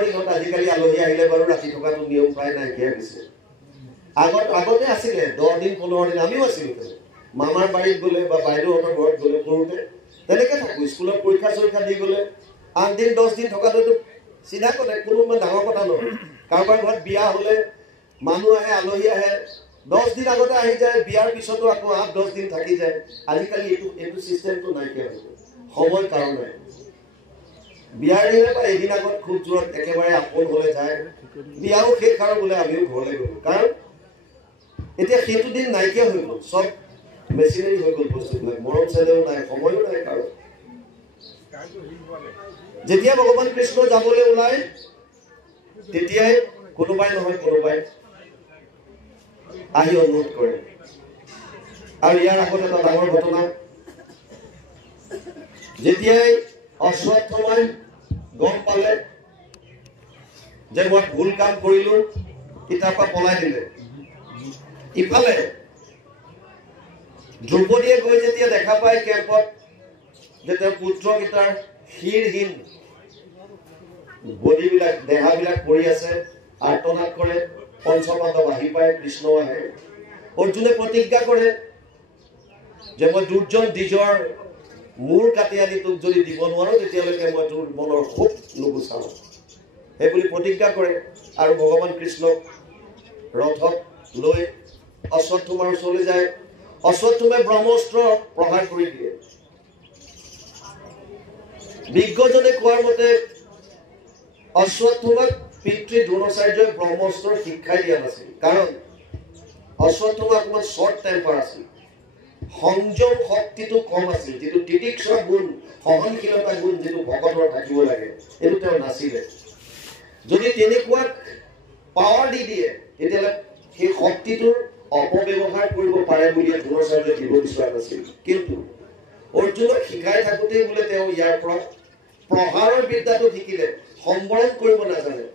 দিনত, আজিকালি আলহী আহিলে বাৰু ৰাতি থকাটো নিয়ম প্ৰায় নাইকিয়া হৈছে। আগতে আছিলে 10 দিন 15 দিন, আমিও আছিলো। মামাৰ বাৰীত গ'লে বা বাইদেউহঁতৰ ঘৰত গ'লে সৰুতে তেনেকে থাকো। স্কুলত পৰীক্ষা চৰীক্ষা দি গ'লে 8 দিন 10 দিন থকাটোতো চিধা কথা, কোনো ডাঙৰ কথা নহয়। কাৰোবাৰ ঘৰত বিয়া হ'লে মানুহ আহে, আলহী আহে, 10 দিন আগতে আহি যায়, বিয়াৰ পিছতো আকৌ 8-10 দিন থাকি যায়। আজিকালি এইটো চিষ্টেমটো নাইকিয়া হৈছে, সময় কাৰণে। বিয়াৰ দিনে বা এদিন আগত খুব জোৰত একেবাৰে আপোন হ'লে যায়, বিয়াও শেষ আৰু বোলে আমিও ঘৰলৈ গ'লো। কাৰণ এতিয়া সেইটো দিন নাইকিয়া হৈ গ'ল, চব মেচিনাৰী হৈ গ'ল বস্তুবিলাক, মৰম চেনেও নাই, সময়ো নাই কাৰো। যেতিয়া ভগৱান কৃষ্ণ যাবলৈ ওলাই তেতিয়াই কোনোবাই নহয় কোনোবাই আহি অনুৰোধ কৰে। আৰু ইয়াৰ আগত এটা ডাঙৰ ঘটনা, যেতিয়াই অশ্বত্থামাই গম পালে যে মই ভুল কাম কৰিলো, কিতাৰ পৰা পলাই দিলে। ইফালে দ্ৰৌপদীয়ে গৈ যেতিয়া দেখা পায় কেম্পত যে তেওঁৰ পুত্ৰকেইটাৰ শিৰহীন বডিবিলাক, দেহাবিলাক পৰি আছে, আৰ্তনাদ কৰে। পঞ্চপাণ্ডৱ আহি পায়, কৃষ্ণ আহে। অৰ্জুনে প্ৰতিজ্ঞা কৰে যে মই দুৰ্জন দ্বিজৰ মূৰ কাটি আনি তোক যদি দিব নোৱাৰো তেতিয়ালৈকে মই তোৰ মনৰ সুখ নুগুচাওঁ, সেই বুলি প্ৰতিজ্ঞা কৰে। আৰু ভগৱান কৃষ্ণক ৰথত লৈ অশ্বত্থামাৰ ওচৰলৈ যায়। অশ্বত্থামাই ব্ৰহ্মাস্ত্ৰ প্ৰহাৰ কৰি দিয়ে। বিজ্ঞজনে কোৱাৰ মতে অশ্বত্থামাক পিতৃ দ্ৰোণাচাৰ্যই ব্ৰহ্মাস্ত্ৰৰ শিক্ষাই দিয়া নাছিল, কাৰণ অশ্বত্থামা অকণমান শ্বৰ্ট টেম্পাৰ আছিল, সংযম শক্তিটো কম আছিল, যিটো তিতিক্ষা গুণ সহনশীলতা গুণ যিটো ভকতৰ থাকিব লাগে এইটো তেওঁ নাছিলে। যদি তেনেকুৱা পাৱাৰ দি দিয়ে তেতিয়াহ'লে সেই শক্তিটোৰ অপব্যৱহাৰ কৰিব পাৰে বুলি দ্ৰোণাচাৰ্যই দিব বিচৰা নাছিল। কিন্তু অৰ্জুনক শিকাই থাকোঁতেই বোলে তেওঁ ইয়াৰ পৰা প্ৰহাৰৰ বিদ্যাটো শিকিলে, সম্বৰণ কৰিব নাজানে,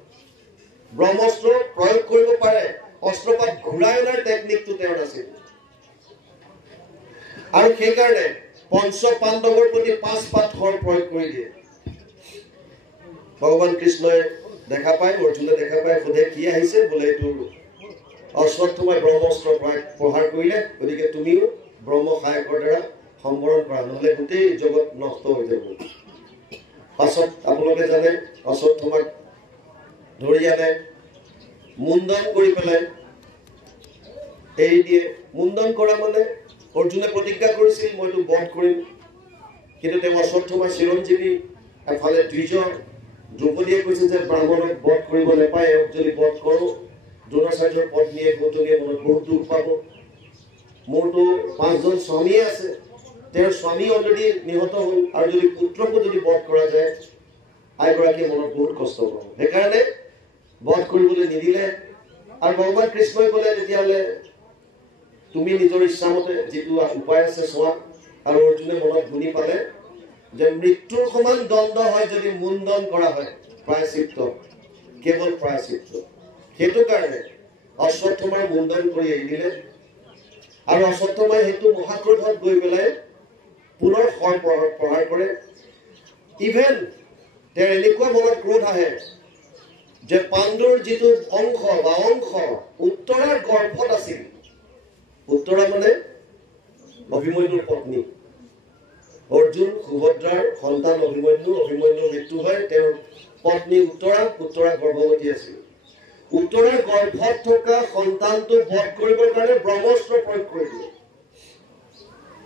ব্ৰহ্মাস্ত্ৰ প্ৰয়োগ কৰিব পাৰে, অস্ত্ৰপাত ঘূৰাই অনাৰ টেকনিকটো তেওঁৰ নাছিল। আৰু সেইকাৰণে পঞ্চ পাণ্ডৱৰ প্ৰতি 5 পাথৰ প্ৰয়োগ কৰি দিয়ে। ভগৱান কৃষ্ণই দেখা পায়, অৰ্জুনে দেখা পায়, সোধে কি আহিছে, বোলে এইটো অশ্বত্থামাই ব্ৰহ্মাস্ত্ৰ প্ৰহাৰ কৰিলে, গতিকে তুমিও ব্ৰহ্ম সহায়কৰ দ্বাৰা সম্বৰণ কৰা, নহ'লে গোটেই জগত নষ্ট হৈ যাব। পাছত আপোনালোকে জানে অশ্বত্থামাক ধৰি আনে, মুণ্ডন কৰি পেলাই এৰি দিয়ে। মুণ্ডন কৰা মানে অৰ্জুনে প্ৰতিজ্ঞা কৰিছিল মইতো বধ কৰিম, কিন্তু তেওঁ অশ্বত্থামাৰ চিৰঞ্জীৱী, এফালে দ্বিজ, দ্ৰৌপদীয়ে কৈছে যে ব্ৰাহ্মণক বধ কৰিব নাপায়, যদি বধ কৰোঁ দ্ৰোণাচাৰ্যৰ পত্নীয়ে গৌতমীয়ে মনত বহুত দুখ পাব, মোৰতো 5জন স্বামীয়ে আছে, তেওঁৰ স্বামী অলৰেডি নিহত হ'ল, আৰু যদি পুত্ৰকো যদি বধ কৰা যায় আইগৰাকীয়ে মনত বহুত কষ্ট পাব, সেইকাৰণে বধ কৰিবলৈ নিদিলে। আৰু ভগৱান কৃষ্ণই ক'লে তেতিয়াহ'লে তুমি নিজৰ ইচ্ছামতে যিটো উপায় আছে চোৱা। আৰু অৰ্জুনে মনত গুণি পালে যে মৃত্যুৰ সমান দণ্ড হয় যদি মুণ্ডন কৰা হয়, প্ৰায়শ্চিত্ত, কেৱল প্ৰায়শ্চিত্ত। সেইটো কাৰণে অশ্বত্থামাৰ মুণ্ডন কৰি এৰি দিলে। আৰু অশ্বত্থামাই সেইটো মহাক্ৰোধত গৈ পেলাই পুনৰ প্ৰহাৰ কৰে। ইভেন তেওঁৰ এনেকুৱা মনত ক্ৰোধ আহে যে পাণ্ডুৰ যিটো অংশ উত্তৰাৰ গৰ্ভত আছিল, উত্তৰা মানে অভিমন্যুৰ পত্নী, অৰ্জুন সুভদ্ৰাৰ সন্তান অভিমন্যুৰ মৃত্যু হয়, তেওঁৰ পত্নী উত্তৰা গৰ্ভৱতী আছিল। উত্তৰাৰ গৰ্ভত থকা সন্তানটো বধ কৰিবৰ কাৰণে ব্ৰহ্মাস্ত্ৰ প্ৰয়োগ কৰি দিয়ে।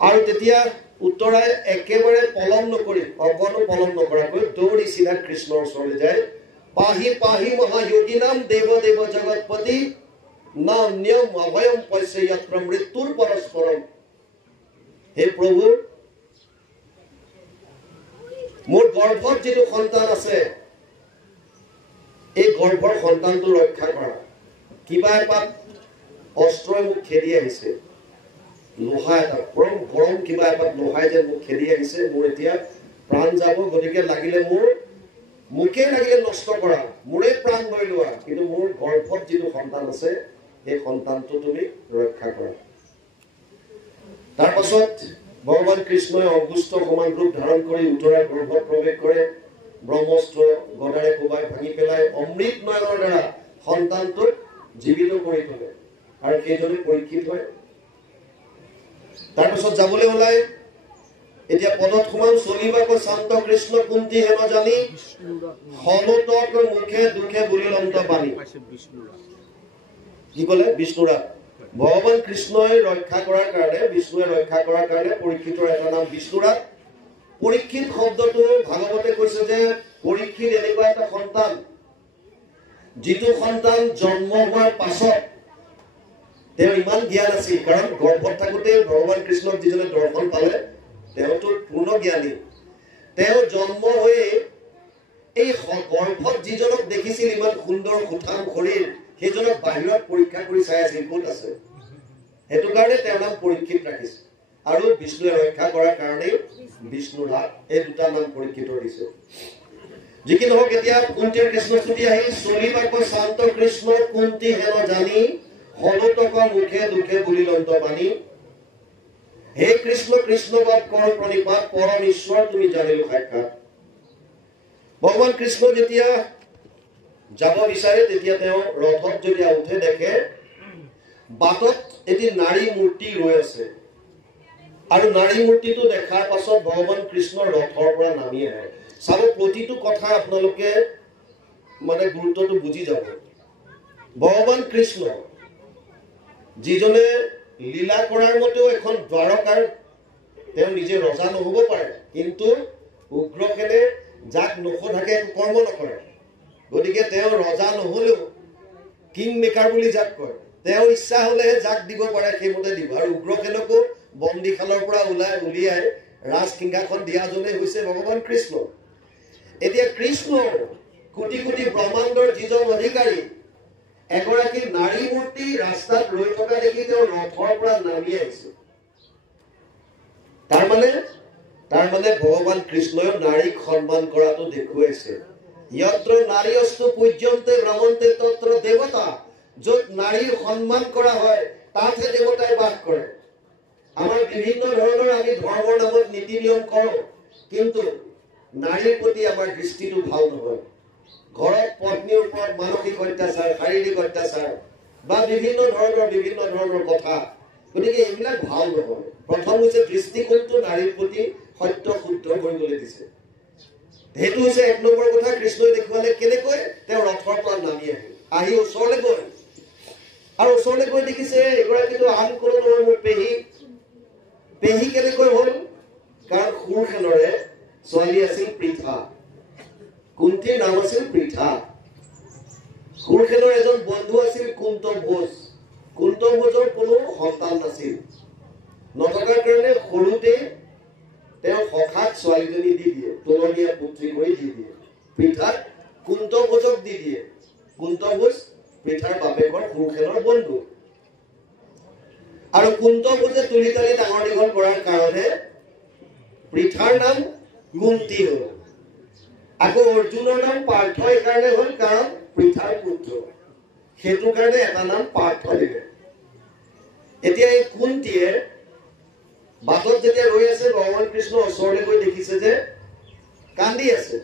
আৰু তেতিয়া উত্তৰাই একেবাৰে পলম নকৰি, অকণো পলম নকৰাকৈ দৌৰি চিধা কৃষ্ণৰ ওচৰলৈ যায়। পাহি পাহি মহাযোগীনাম দেৱ দেৱ জগৎপতি নান্যম অভয়ম পশ্যে যত্ৰ মৃত্যুৰ পৰস্পৰম। হে প্ৰভু, মোৰ গৰ্ভত যিটো সন্তান আছে এই গৰ্ভৰ সন্তানটো ৰক্ষা কৰা। কিবা এপাত অস্ত্ৰই মোক খেদি আহিছে, লোহা এটা গৰম কিবা এপাত লোহাই যে মোক খেদি আহিছে, মোৰ এতিয়া প্ৰাণ যাব, গতিকে লাগিলে মোকে লাগিলে নষ্ট কৰা, মোৰে প্ৰাণ লৈ লোৱা, কিন্তু মোৰ গৰ্ভত যিটো সন্তান আছে সেই সন্তানটো তুমি ৰক্ষা কৰা। তাৰ পাছত ভগৱান কৃষ্ণই অগুষ্ট সমান ৰূপ ধাৰণ কৰি উত্তৰাৰ গৰ্ভত প্ৰৱেশ কৰে, ব্ৰহ্মাস্ত্ৰ গদাৰে কোবাই ভাঙি পেলাই অমৃত নয়নৰ দ্বাৰা সন্তানটোক জীৱিত কৰি তোলে, আৰু সেইজনে পৰীক্ষিত হয়। তাৰপিছত যাবলৈ ওলাই এতিয়া পদত সোমাম। চলিবাকৈ শান্ত কৃষ্ণ কুন্তি হেন জানি, হলতক মুখে দুখে বুলিলন্ত বাণী। কি ক'লে? বিষ্ণুৰাত। ভগৱান কৃষ্ণই ৰক্ষা কৰাৰ কাৰণে, বিষ্ণুৱে ৰক্ষা কৰাৰ কাৰণে পৰীক্ষিতৰ এটা নাম বিষ্ণুৰাত। পৰীক্ষিত শব্দটো ভাগৱতে কৈছে যে পৰীক্ষিত এনেকুৱা এটা সন্তান যিটো সন্তান জন্ম হোৱাৰ পাছত তেওঁ ইমান জ্ঞান আছিল, কাৰণ গৰ্ভত থাকোঁতে ভগৱান কৃষ্ণক যিজনে দৰ্শন পালে তেওঁতো পূৰ্ণ জ্ঞানী। তেওঁ জন্ম হৈয়ে এই গৰ্ভত যিজনক দেখিছিল ইমান সুন্দৰ সুঠাম শৰীৰ, সেইজনক বাহিৰত পৰীক্ষা কৰি চাই আছিল ক'ত আছে। সেইটো কাৰণে তেওঁৰ নাম পৰীক্ষিত ৰাখিছে, আৰু বিষ্ণুৱে ৰক্ষা কৰাৰ কাৰণেই বিষ্ণুৰাত, এই দুটা নাম পৰীক্ষিতৰ দিছে। যি কি নহওক, এতিয়া কুন্তীৰ কৃষ্ণস্তুতি আহিল। চলিবাকৈ শান্ত কৃষ্ণ কুন্তি হেন জানি, হলতক মুখে দুখে বুলিলন্ত বাণী। হে কৃষ্ণ কৃষ্ণ বাপ কৰ প্ৰণিপাত, পৰম ঈশ্বৰ তুমি জানিলো সাক্ষাৎ। ভগৱান কৃষ্ণ যেতিয়া যাব বিচাৰে তেতিয়া তেওঁ ৰথত যেতিয়া উঠে দেখে বাটত এটি নাৰী মূৰ্তি ৰৈ আছে, আৰু নাৰী মূৰ্তিটো দেখাৰ পাছত ভগৱান কৃষ্ণৰ ৰথৰ পৰা নামি আহে। চাব, প্ৰতিটো কথা আপোনালোকে মানে গুৰুত্বটো বুজি যাব। ভগৱান কৃষ্ণ যিজনে লীলা কৰাৰ মতেও এখন দ্বাৰকাৰ, তেওঁ নিজে ৰজা নহব পাৰে, কিন্তু উগ্ৰসেনে যাক নোসোধাকে কৰ্ম নকৰে। গতিকে তেওঁ ৰজা নহলেও কিং মেকাৰ বুলি যাক কয়, তেওঁ ইচ্ছা হলেহে যাক দিব পাৰে সেইমতে দিব। আৰু উগ্ৰসেনকো বন্দীশালৰ পৰা উলিয়াই ৰাজসিংহাসন দিয়াজনে হৈছে ভগৱান কৃষ্ণ। এতিয়া কৃষ্ণ কোটি কোটি ব্ৰহ্মাণ্ডৰ যিজন অধিকাৰী, এগৰাকী নাৰী মূৰ্তি ৰাস্তাত ৰৈ থকা দেখি তেওঁ ৰথৰ পৰা নামি আহিছে। তাৰমানে ভগৱান কৃষ্ণই নাৰীক সন্মান কৰাটো দেখুৱাইছে। যত্ৰ নাৰীস্তু পূজ্যন্তে ৰমন্তে তত্ৰ দেৱতা, য'ত নাৰীৰ সন্মান কৰা হয় তাতহে দেৱতাই বাস কৰে। আমাৰ বিভিন্ন ধৰণৰ আমি ধৰ্মৰ নামত নীতি নিয়ম কৰোঁ, কিন্তু নাৰীৰ প্ৰতি আমাৰ দৃষ্টিটো ভাল নহয়। ঘৰত পত্নীৰ ওপৰত মানসিক অত্যাচাৰ, শাৰীৰিক অত্যাচাৰ বা বিভিন্ন ধৰণৰ কথা, গতিকে এইবিলাক ভাল নহয়। প্ৰথম হৈছে দৃষ্টিকোণটো নাৰীৰ প্ৰতি সত্য শুদ্ধ কৰিবলৈ দিছে। সেইটো হৈছে এক নম্বৰ কথা। কৃষ্ণই দেখুৱালে কেনেকৈ তেওঁ ৰথৰ পৰা নামি আহি ওচৰলৈ গৈ, আৰু ওচৰলৈ গৈ দেখিছে এগৰাকীটো আন কোনো নহয় মোৰ পেহী। পেহী কেনেকৈ হ'ল? কাৰণ সুৰসেনৰে ছোৱালী আছিল পৃথা। কুন্তীৰ নাম আছিল পৃথা। সুৰসেনৰ এজন বন্ধু আছিল কুন্ত ভোজ। কুন্ত ভোজৰ কোনো সন্তান নাছিল, নথকাৰ কাৰণে সৰুতে তেওঁ সখাক ছোৱালীজনী দি দিয়ে, তুলনীয়া পুত্ৰী কৰি দি দিয়ে। পৃথাক কুন্ত ভোজক দি দিয়ে। কুন্ত ভোজ পৃথাৰ বাপেকৰ সুৰসেনৰ বন্ধু। আৰু কুন্ত ভোজে তুলি তালি ডাঙৰ দীঘল কৰাৰ কাৰণে পৃথাৰ নাম কুন্তী হ'ল। আকৌ অৰ্জুনৰ নাম পাৰ্থ এইকাৰণে হ'ল কাৰণ পৃথাৰ পুত্ৰ, সেইটো কাৰণে এটা নাম পাৰ্থ দিলে। এতিয়া এই কুন্তীয়ে বাটত যেতিয়া ৰৈ আছে, ভগৱান কৃষ্ণ ওচৰলৈ গৈ দেখিছে যে কান্দি আছে।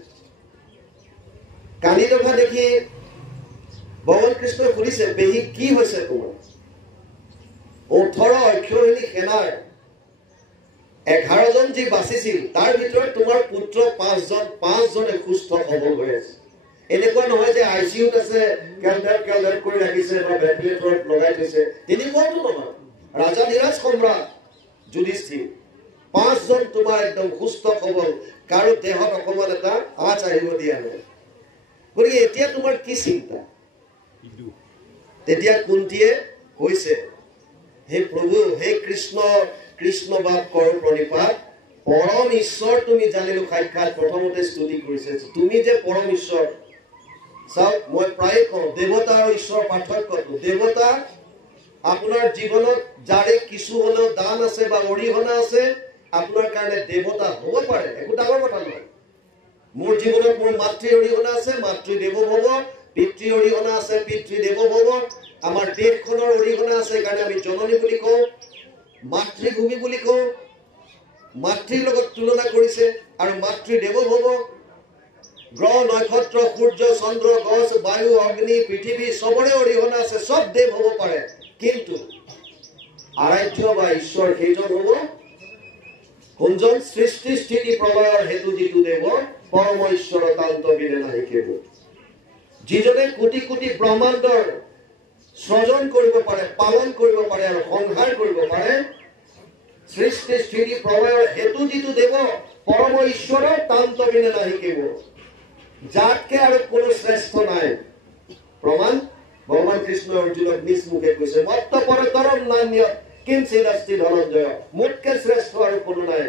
কান্দি থকা দেখি ভগৱান কৃষ্ণই সুধিছে, পেহী কি হৈছে তোমাৰ? 18 অক্ষৌহিণী সেনাৰ 11 জন যি বাচিছিল, তাৰ ভিতৰত তোমাৰ পুত্ৰ 5জনে সুস্থ সবল হৈ আছে। এনেকুৱা নহয় যে ICUত আছে, কেলডেট কৰি ৰাখিছে বা ভেন্টিলেটৰত লগাই থৈছে, তেনেকুৱাটো নহয়। ৰাজাধিৰাজ সম্ৰাট যুধিষ্ঠিৰ 5 জন তোমাৰ একদম সুস্থ সবল, কাৰো দেহত অকমান এটা আঁচ আহিব দিয়া নাই। গতিকে এতিয়া তোমাৰ কি চিন্তা? তেতিয়া কুন্তীয়ে কৈছে, হে প্ৰভু, হে কৃষ্ণ বাপ কৰ প্ৰণিপাত, পৰম ঈশ্বৰ তুমি জানিলো সাক্ষাৎ। প্ৰথমতে স্তুতি কৰিছে, তুমি যে পৰম ঈশ্বৰ। চাওক, মই প্ৰায়ে কওঁ দেৱতা আৰু ঈশ্বৰৰ পাৰ্থক্যটো। দেৱতা আপোনাৰ জীৱনত যাৰে কিছু হলেও দান আছে বা অৰিহণা আছে, আপোনাৰ কাৰণে দেৱতা হ'ব পাৰে, একো ডাঙৰ কথা নহয়। মোৰ জীৱনত মোৰ মাতৃ অৰিহণা আছে, মাতৃ দেৱ ভৱ, পিতৃ অৰিহণা আছে, পিতৃ দেৱ ভৱ। আমাৰ দেশখনৰ অৰিহণা আছে, কাৰণে আমি জননী বুলি কওঁ, মাতৃভূমি বুলি কওঁ। মাতৃৰ লগত তুলনা কৰিছে, আৰু মাতৃ দেৱ ভৱ। গ্ৰহ নক্ষত্ৰ সূৰ্য চন্দ্ৰ গছ বায়ু অগ্নি পৃথিৱী চবৰে অৰিহণা আছে, চব দেৱ হ'ব পাৰে, কিন্তু আৰাধ্য বা ঈশ্বৰ সেইজন হ'ব কোনজন? সৃষ্টি স্থিতি প্ৰলয়ৰ হেতু যিটো দেৱ, পৰম ঈশ্বৰ তান্ত বিনে নাহি কেব। যিজনে কোটি কোটি ব্ৰহ্মাণ্ডৰ সৃজন কৰিব পাৰে, পালন কৰিব পাৰে আৰু সংহাৰ কৰিব পাৰে। সৃষ্টি স্থিতি প্ৰলয়ৰ হেতু যিটো দেৱ, পৰম ঈশ্বৰ তান্ত বিনে নাহি কেব। যাতকে আৰু কোনো শ্ৰেষ্ঠ নাই। প্ৰমাণ ভগৱান কৃষ্ণ অৰ্জুনক নিজ মুখে কৈছে, মত্ত পৰতৰম নান্য কিঞ্চিদস্তি ধনঞ্জয়, মোতকে শ্ৰেষ্ঠ আৰু কোনো নাই।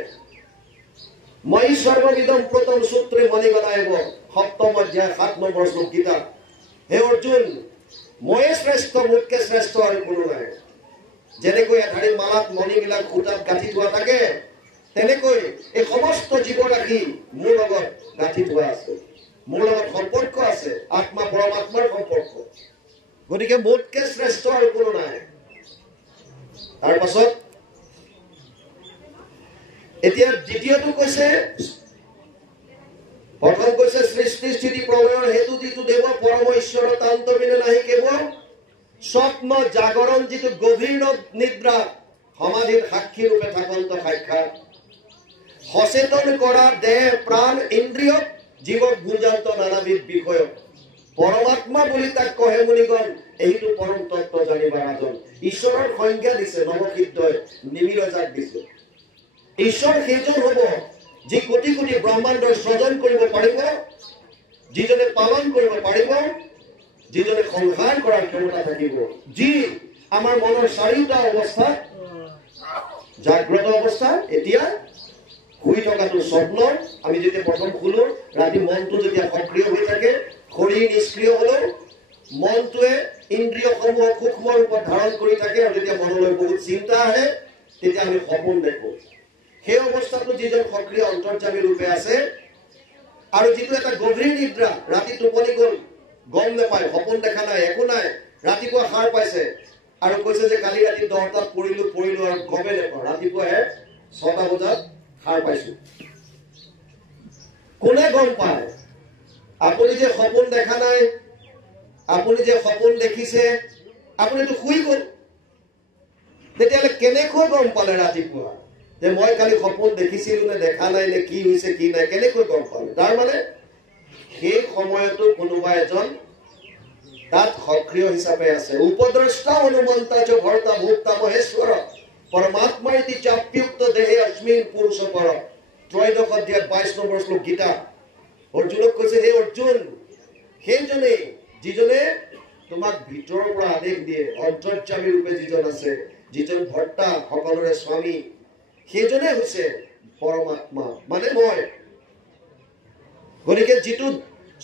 মই সৰ্ববিদম প্ৰথম সূত্ৰে মণিগণায়ব, সপ্তম অধ্যায় 7 নম্বৰ শ্লোক গীতা। হে অৰ্জুন, ময়ে শ্ৰেষ্ঠ, মোতকে শ্ৰেষ্ঠ আৰু কোনো নাই। যেনেকৈ এধাৰী মালাত মণিবিলাক সূতাত গাঁঠি থোৱা থাকে, তেনেকৈ এই সমস্ত জীৱৰাশি মোৰ লগত গাঁঠি থোৱা আছে, মোৰ লগত সম্পৰ্ক আছে, আত্মা পৰমাত্মাৰ সম্পৰ্ক। গতিকে মোতকে শ্ৰেষ্ঠ আৰু কোনো নাই। তাৰ পাছত এতিয়া দ্বিতীয়টো কৈছে, প্ৰথম কৈছে সৃষ্টি স্থিতি প্ৰলয়ৰ হেতু যিটো দেৱ, পৰম ঈশ্বৰ তান্ত বিনে নাহি কেব। স্বপ্ন জাগৰণ যিটো গভীৰ নিদ্ৰা, সমাধিত সাক্ষী ৰূপে থাকন্ত সাক্ষাৎ। সচেতন কৰা দেহ প্ৰাণ ইন্দ্ৰিয়ক, জীৱক গুঞ্জান্ত নানাবিধ বিষয়ক। পৰমাত্মা বুলি তাক কহে মুনিগণ, এইটো পৰম তত্ত্ব জানিবা ৰাজন। ঈশ্বৰৰ সংজ্ঞা দিছে নৱসিদ্ধই, নিমিৰজাক দিছে। ঈশ্বৰ সেইজন হ'ব যি কোটি কোটি ব্ৰহ্মাণ্ডৰ সৃজন কৰিব পাৰিব, যিজনে পালন কৰিব পাৰিব, যিজনে সংহাৰ কৰাৰ ক্ষমতা থাকিব, যি আমাৰ মনৰ চাৰিটা অৱস্থাত জাগ্ৰত অৱস্থা, এতিয়া শুই থকাটো স্বপ্ন, আমি যেতিয়া প্ৰথম শুলো ৰাতি মনটো যেতিয়া সক্ৰিয় হৈ থাকে, শৰীৰ নিষ্ক্ৰিয় হলেও মনটোৱে ইন্দ্ৰিয়সমূহক সূক্ষ্ম ৰূপত ধাৰণ কৰি থাকে, আৰু যেতিয়া মনলৈ বহুত চিন্তা আহে তেতিয়া আমি সপোন দেখো। সেই অৱস্থাটো যিজন সক্ৰিয় অন্তৰ্যামী ৰূপে আছে, আৰু যিটো এটা গভীৰ নিদ্ৰা, ৰাতি টোপনি গ'ল গম নাপায়, সপোন দেখা নাই, একো নাই, ৰাতিপুৱা সাৰ পাইছে আৰু কৈছে যে কালি ৰাতি 10টাত পৰিলো আৰু গমে নাপাওঁ, ৰাতিপুৱাহে 6টা বজাত সাৰ পাইছো। কোনে গম পায়? আপুনি যে সপোন দেখা নাই, আপুনি যে সপোন দেখিছে, আপুনিতো শুই গ'ল। তেতিয়াহ'লে কেনেকৈ গম পালে ৰাতিপুৱা যে মই কালি সপোন দেখিছিলো নে দেখা নাই, নে কি হৈছে কি নাই, কেনেকৈ গম পালে? তাৰ মানে সেই সময়তো কোনোবা এজন তাত সক্ৰিয় হিচাপে আছে। উপদ্ৰষ্টা অনুমন্তা চ ভৰ্তা ভোক্তা মহেশ্বৰ পৰমাত্মা ইতি চাপ্যুক্ত দেহে অস্মিন পুৰুষ পৰ। 13 অধ্যায় 22 নম্বৰ শ্লোক গীতা। অৰ্জুনক কৈছে, হে অৰ্জুন, সেইজনে যিজনে তোমাক ভিতৰৰ পৰা আদেশ দিয়ে, অন্তৰ্যামী ৰূপে যিজন আছে, যিজন ভৰ্তা সকলোৰে স্বামী, সেইজনে হৈছে পৰমাত্মা, মানে মই। গতিকে যিটো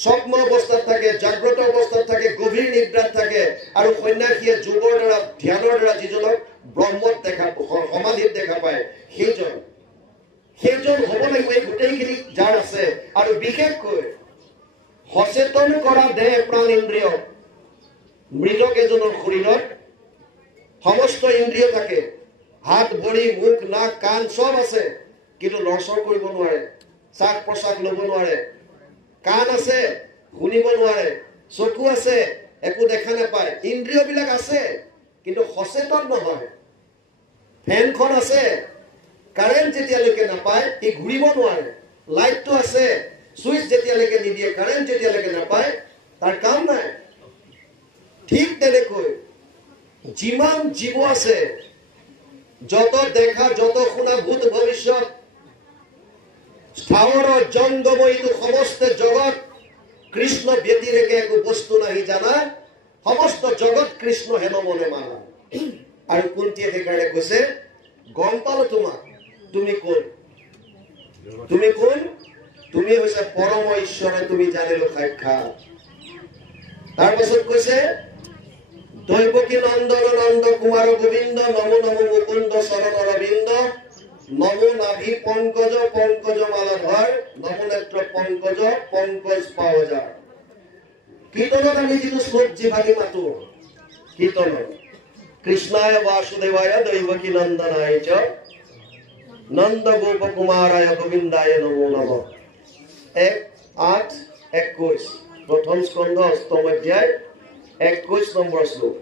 স্বপ্ন অৱস্থাত থাকে, জাগ্ৰত অৱস্থাত থাকে, গভীৰ নিদ্ৰাত থাকে, আৰু সন্ন্যাসীয়ে যোগৰ দ্বাৰা ধ্যানৰ দ্বাৰা যিজনক ব্ৰহ্মত দেখা, সমাধিত দেখা পায়, সেইজন হ'ব লাগিব এই গোটেইখিনি যাৰ আছে। আৰু বিশেষকৈ সচেতন কৰা দেহ প্ৰাণ ইন্দ্ৰিয়, মৃতক এজনৰ শৰীৰত সমস্ত ইন্দ্ৰিয় থাকে, হাত ভৰি মুখ নাক কাণ চব আছে, কিন্তু লৰচৰ কৰিব নোৱাৰে, শ্বাস প্ৰশ্বাস ল'ব নোৱাৰে, কাণ আছে শুনিব নোৱাৰে, চকু আছে একো দেখা নাপায়, ইন্দ্ৰিয়বিলাক আছে কিন্তু সচেতন নহয়। ফেনখন আছে, কাৰেণ্ট যেতিয়ালৈকে নাপায় ই ঘূৰিব নোৱাৰে, লাইটটো আছে, চুইচ যেতিয়ালৈকে নিদিয়ে, কাৰেণ্ট যেতিয়ালৈকে নাপায় তাৰ কাম নাই। ঠিক তেনেকৈ যিমান জীৱ আছে, যত দেখা যত শুনা ভূত ভবিষ্যৎ স্থাৱৰ জংগম এইটো সমস্ত জগত কৃষ্ণ ব্যতিৰেকে একো বস্তু নাহি জানা, সমস্ত জগত কৃষ্ণ হেন মনে মানা। আৰু কুন্তীয়ে সেইকাৰণে কৈছে, গম পালো তোমাক, তুমি কোন? তুমি কোন? তুমি হৈছে পৰম ঈশ্বৰে, তুমি জানিলো সাক্ষাৎ। তাৰ পাছত কৈছে, দৈৱকী নন্দন নন্দ কুমাৰ গোবিন্দ নমো নমো মুকুন্দ চৰণ অৰবিন্দ নমো নাভি পংকজ পংকজ মালাধৰ নমো নেত্ৰ পংকজ পংকজ পাৱজাৰ। কীৰ্তনত আমি যিটো শ্লোক জিভানি মাতো, কীৰ্তনত কৃষ্ণায় বাসুদেৱায় দৈৱকী নন্দনায় চ নন্দ গোপ কুমাৰায় গোবিন্দায় নমো নমঃ। 1:8-21 প্ৰথম স্কন্ধ 8ম অধ্যায় 21 নম্বৰ শ্লোক।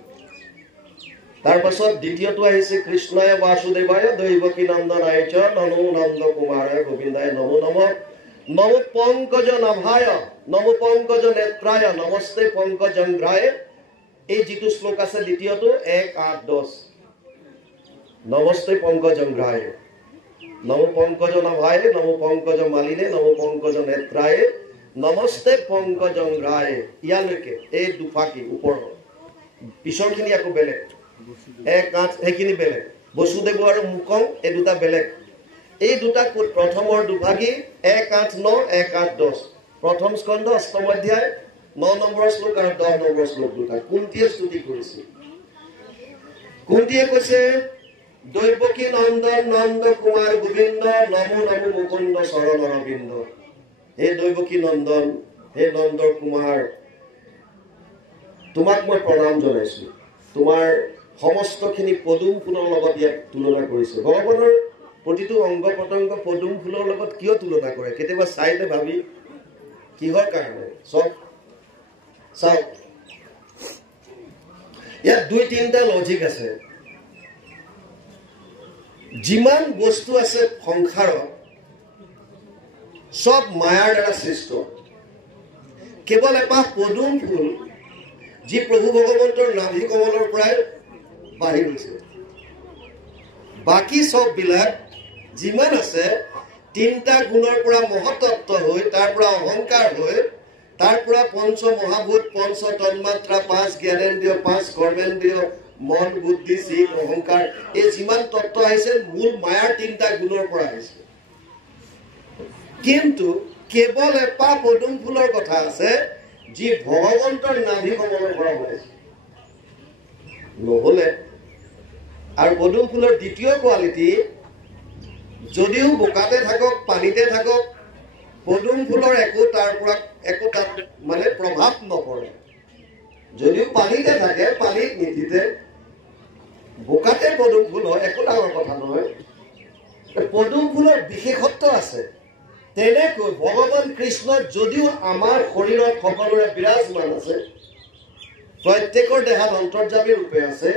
তাৰ পাছত দ্বিতীয়টো আহিছে, কৃষ্ণায় বাসুদেৱায় দৈৱকী নন্দনায় চ নমো নন্দ কুমাৰায় গোবিন্দায় নমো নমঃ। নমো পংকজ নাভায় নমো পংকজ নেত্ৰায় নমস্তে পংকজংঘ্ৰায়। এই যিটো শ্লোক আছে দ্বিতীয়টো 1:8-10 নমস্তে পংকজংঘ্ৰায় নমো পংকজ নাভায় নমো পংকজ মালিনে নমো পংকজ নেত্ৰায় নমস্তে পংকজংঘ্ৰায়। ইয়ালৈকে এই দুফাকি ওপৰৰ, পিছৰখিনি আকৌ বেলেগ। 1:8 সেইখিনি বেলেগ, বসুদেৱ আৰু মুকং এই দুটা বেলেগ। এই দুটা প্ৰথমৰ দুভাগী 1:8-9 1:8-10 প্ৰথম স্কন্ধ 8ম অধ্যায় 9 নম্বৰ শ্লোক আৰু 10 নম্বৰ শ্লোক দুটা কুন্তীয়ে স্তুতি কৰিছে। কুন্তীয়ে কৈছে, দৈৱকী নন্দন নন্দ কুমাৰ গোবিন্দ নমো নমো মুকুন্দ চৰণ অৰবিন্দ। হে দৈৱকী নন্দন, হে নন্দৰ কুমাৰ, তোমাক মই প্ৰণাম জনাইছো। তোমাৰ সমস্তখিনি পদুম ফুলৰ লগত ইয়াক তুলনা কৰিছে। ভগৱানৰ প্ৰতিটো অংগ প্ৰত্যংগ পদুম ফুলৰ লগত কিয় তুলনা কৰে? কেতিয়াবা চাইতে ভাবি কিহৰ কাৰণে? চাওক, ইয়াত 2-3টা লজিক আছে। যিমান বস্তু আছে সংসাৰত সব মায়াৰ দ্বাৰা সৃষ্ট। কেৱল এপাহ পদুম ফুল যি প্ৰভু ভগৱন্তৰ নাভি কমলৰ পৰাই বাঢ়ি গৈছে, বাকী সব বিলাক যিমান আছে 3টা গুণৰ পৰা মহতত্ব হৈ, তাৰ পৰা অহংকাৰ হৈ তাৰ পৰা পঞ্চ মহাভূত, পঞ্চ তন্মাত্ৰা, 5 জ্ঞানেন্দ্ৰিয়, 5 কৰ্মেন্দ্ৰিয়, মন, বুদ্ধি, চিত, অহংকাৰ, এই যিমান তত্ত্ব আহিছে মূল মায়াৰ 3টা গুণৰ পৰা আহিছে। কিন্তু কেৱল এপাহ পদুম ফুলৰ কথা আছে যি ভগৱন্তৰ নাভি কমলৰ পৰা ওলাইছে, নহলে। আৰু পদুম ফুলৰ দ্বিতীয় কোৱালিটি, যদিও বোকাতে থাকক, পানীতে থাকক, পদুম ফুলৰ একো তাৰ পৰা একো তাত মানে প্ৰভাৱ নপৰে। যদিও পানীতে থাকে, পানীত নিতিতে, বোকাতে পদুম ফুল হয়, একো ডাঙৰ কথা নহয়। পদুম ফুলৰ বিশেষত্ব আছে। তেনেকৈ ভগৱান কৃষ্ণ যদিও আমাৰ শৰীৰত সকলোৰে বিৰাজমান আছে, প্ৰত্যেকৰ দেহাত অন্তৰ্যামী ৰূপে আছে,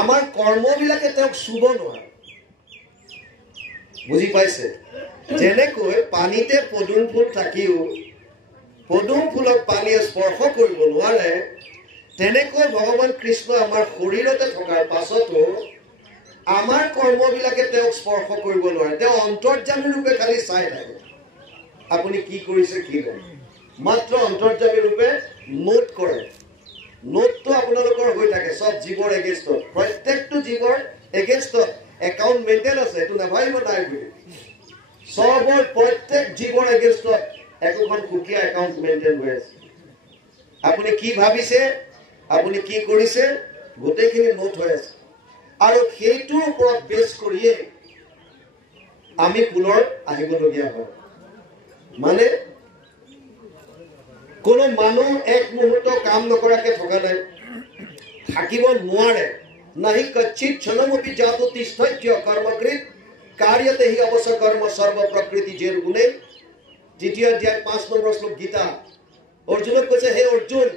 আমাৰ কৰ্মবিলাকে তেওঁক চুব নোৱাৰে। বুজি পাইছে? যেনেকৈ পানীতে পদুম ফুল থাকিও পদুম ফুলক পানীয়ে স্পৰ্শ কৰিব নোৱাৰে, তেনেকৈ ভগৱান কৃষ্ণ আমাৰ শৰীৰতে থকাৰ পাছতো আমাৰ কৰ্মবিলাকে তেওঁক স্পৰ্শ কৰিব নোৱাৰে। তেওঁ অন্তৰ্যামী ৰূপে খালি চাই থাকে আপুনি কি কৰিছে, কি নাই। মাত্ৰ অন্তৰ্যামী ৰূপে নোট কৰে। নোটটো আপোনালোকৰ হৈ থাকে চব জীৱৰ এগেইনষ্টত, প্ৰত্যেকটো জীৱৰ এগেইনষ্টত একাউণ্ট মেইনটেইন আছে। এইটো নাভাবিব নাই বুলি, চবৰ প্ৰত্যেক জীৱৰ এগেইনষ্টত একোখন সুকীয়া একাউণ্ট মেইনটেইন হৈ আছে। আপুনি কি ভাবিছে, আপুনি কি কৰিছে, গোটেইখিনি নোট হৈ আছে। আৰু সেইটোৰ ওপৰত বেছ কৰিয়ে আমি পুনৰ আহিবলগীয়া হয়। মানে কোনো মানুহ এক মুহূৰ্ত কাম নকৰাকে থকা নাই, থাকিব নোৱাৰে। নাহি কচ্ছিত ক্ষণমপি জাতু তিষ্ঠ্য কৰ্মকৃত কাৰ্যতে হি অৱশ্য কৰ্ম সৰ্ব প্ৰকৃতি জেৰ গুণে। 2য় অধ্যায় 5 নম্বৰ শ্লোক গীতা। অৰ্জুনক কৈছে, হে অৰ্জুন,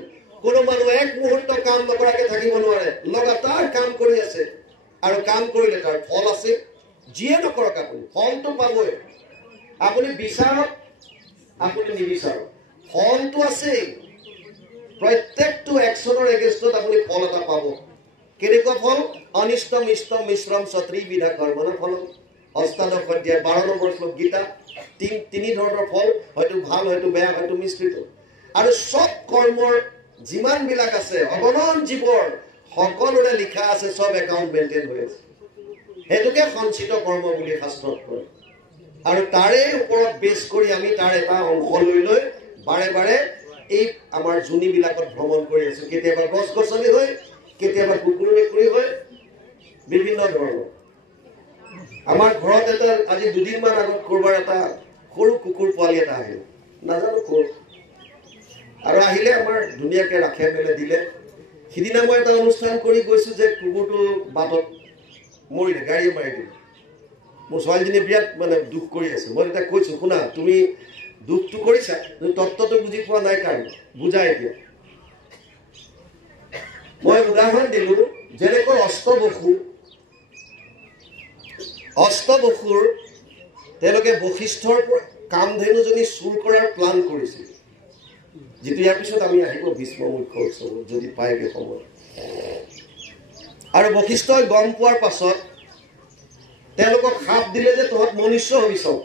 কোনো মানুহ এক মুহূৰ্ত কাম নকৰাকে থাকিব নোৱাৰে, লগাতাৰ কাম কৰি আছে। আৰু কাম কৰিলে তাৰ ফল আছে। যিয়ে নকৰক আপুনি ফলটো পাবই। আপুনি বিচাৰক, আপুনি নিবিচাৰক, ফলটো আছেই। প্ৰত্যেকটো একশনৰ এগেইনষ্টত আপুনি ফল এটা পাব। কেনেকুৱা ফল? অনিষ্টম ইষ্টম মিশ্ৰম ত্ৰিবিধা কৰ্মণৰ ফল। 8 অধ্যায় 12 নম্বৰ শ্লোক গীতা। 3 ধৰণৰ ফল, হয়তো ভাল, হয়তো বেয়া, হয়তো মিশ্ৰিত। আৰু চব কৰ্মৰ যিমান বিলাক আছে, অগণন জীৱৰ সকলোৰে লিখা আছে, চব একাউণ্ট মেইনটেইন হৈ আছে। সেইটোকে সঞ্চিত কৰ্ম বুলি শাস্ত্ৰত কয়। আৰু তাৰে ওপৰত বেছ কৰি আমি তাৰ এটা অংশ লৈ লৈ বাৰে বাৰে এই আমাৰ জুনিবিলাকত ভ্ৰমণ কৰি আছো। কেতিয়াবা গছ গছনি হৈ, কেতিয়াবা কুকুৰ মেকুৰী হৈ, বিভিন্ন ধৰণৰ। আমাৰ ঘৰত এটা আজি 2 দিনমান আগত কৰবাৰ এটা সৰু কুকুৰ পোৱালি এটা আহিল, নাজানো ক'ৰ। আৰু আহিলে আমাৰ ধুনীয়াকে ৰাখে মেলে দিলে। সিদিনা মই এটা অনুষ্ঠান কৰি গৈছো যে কুকুৰটো বাটত মৰিলে, গাড়ীয়ে মাৰি দিলে। মোৰ ছোৱালীজনীয়ে বিৰাট মানে দুখ কৰি আছে। মই তেতিয়া কৈছো, শুনা, তুমি দুখটো কৰিছা, তুমি তত্ত্বটো বুজি পোৱা নাই কাৰণে বুজা। এতিয়া মই উদাহৰণ দিলো, যেনেকৈ অষ্টবসুৰ তেওঁলোকে বশিষ্ঠৰ কামধেনুজনী চুৰ কৰাৰ প্লান কৰিছিল, যিটো ইয়াৰ পিছত আমি আহিব ভীষ্ম মুখ্য উৎসৱত যদি পায়গে সময়। আৰু বশিষ্ঠই গম পোৱাৰ পাছত তেওঁলোকক সাপ দিলে যে তহঁত মনুষ্য হবি চব।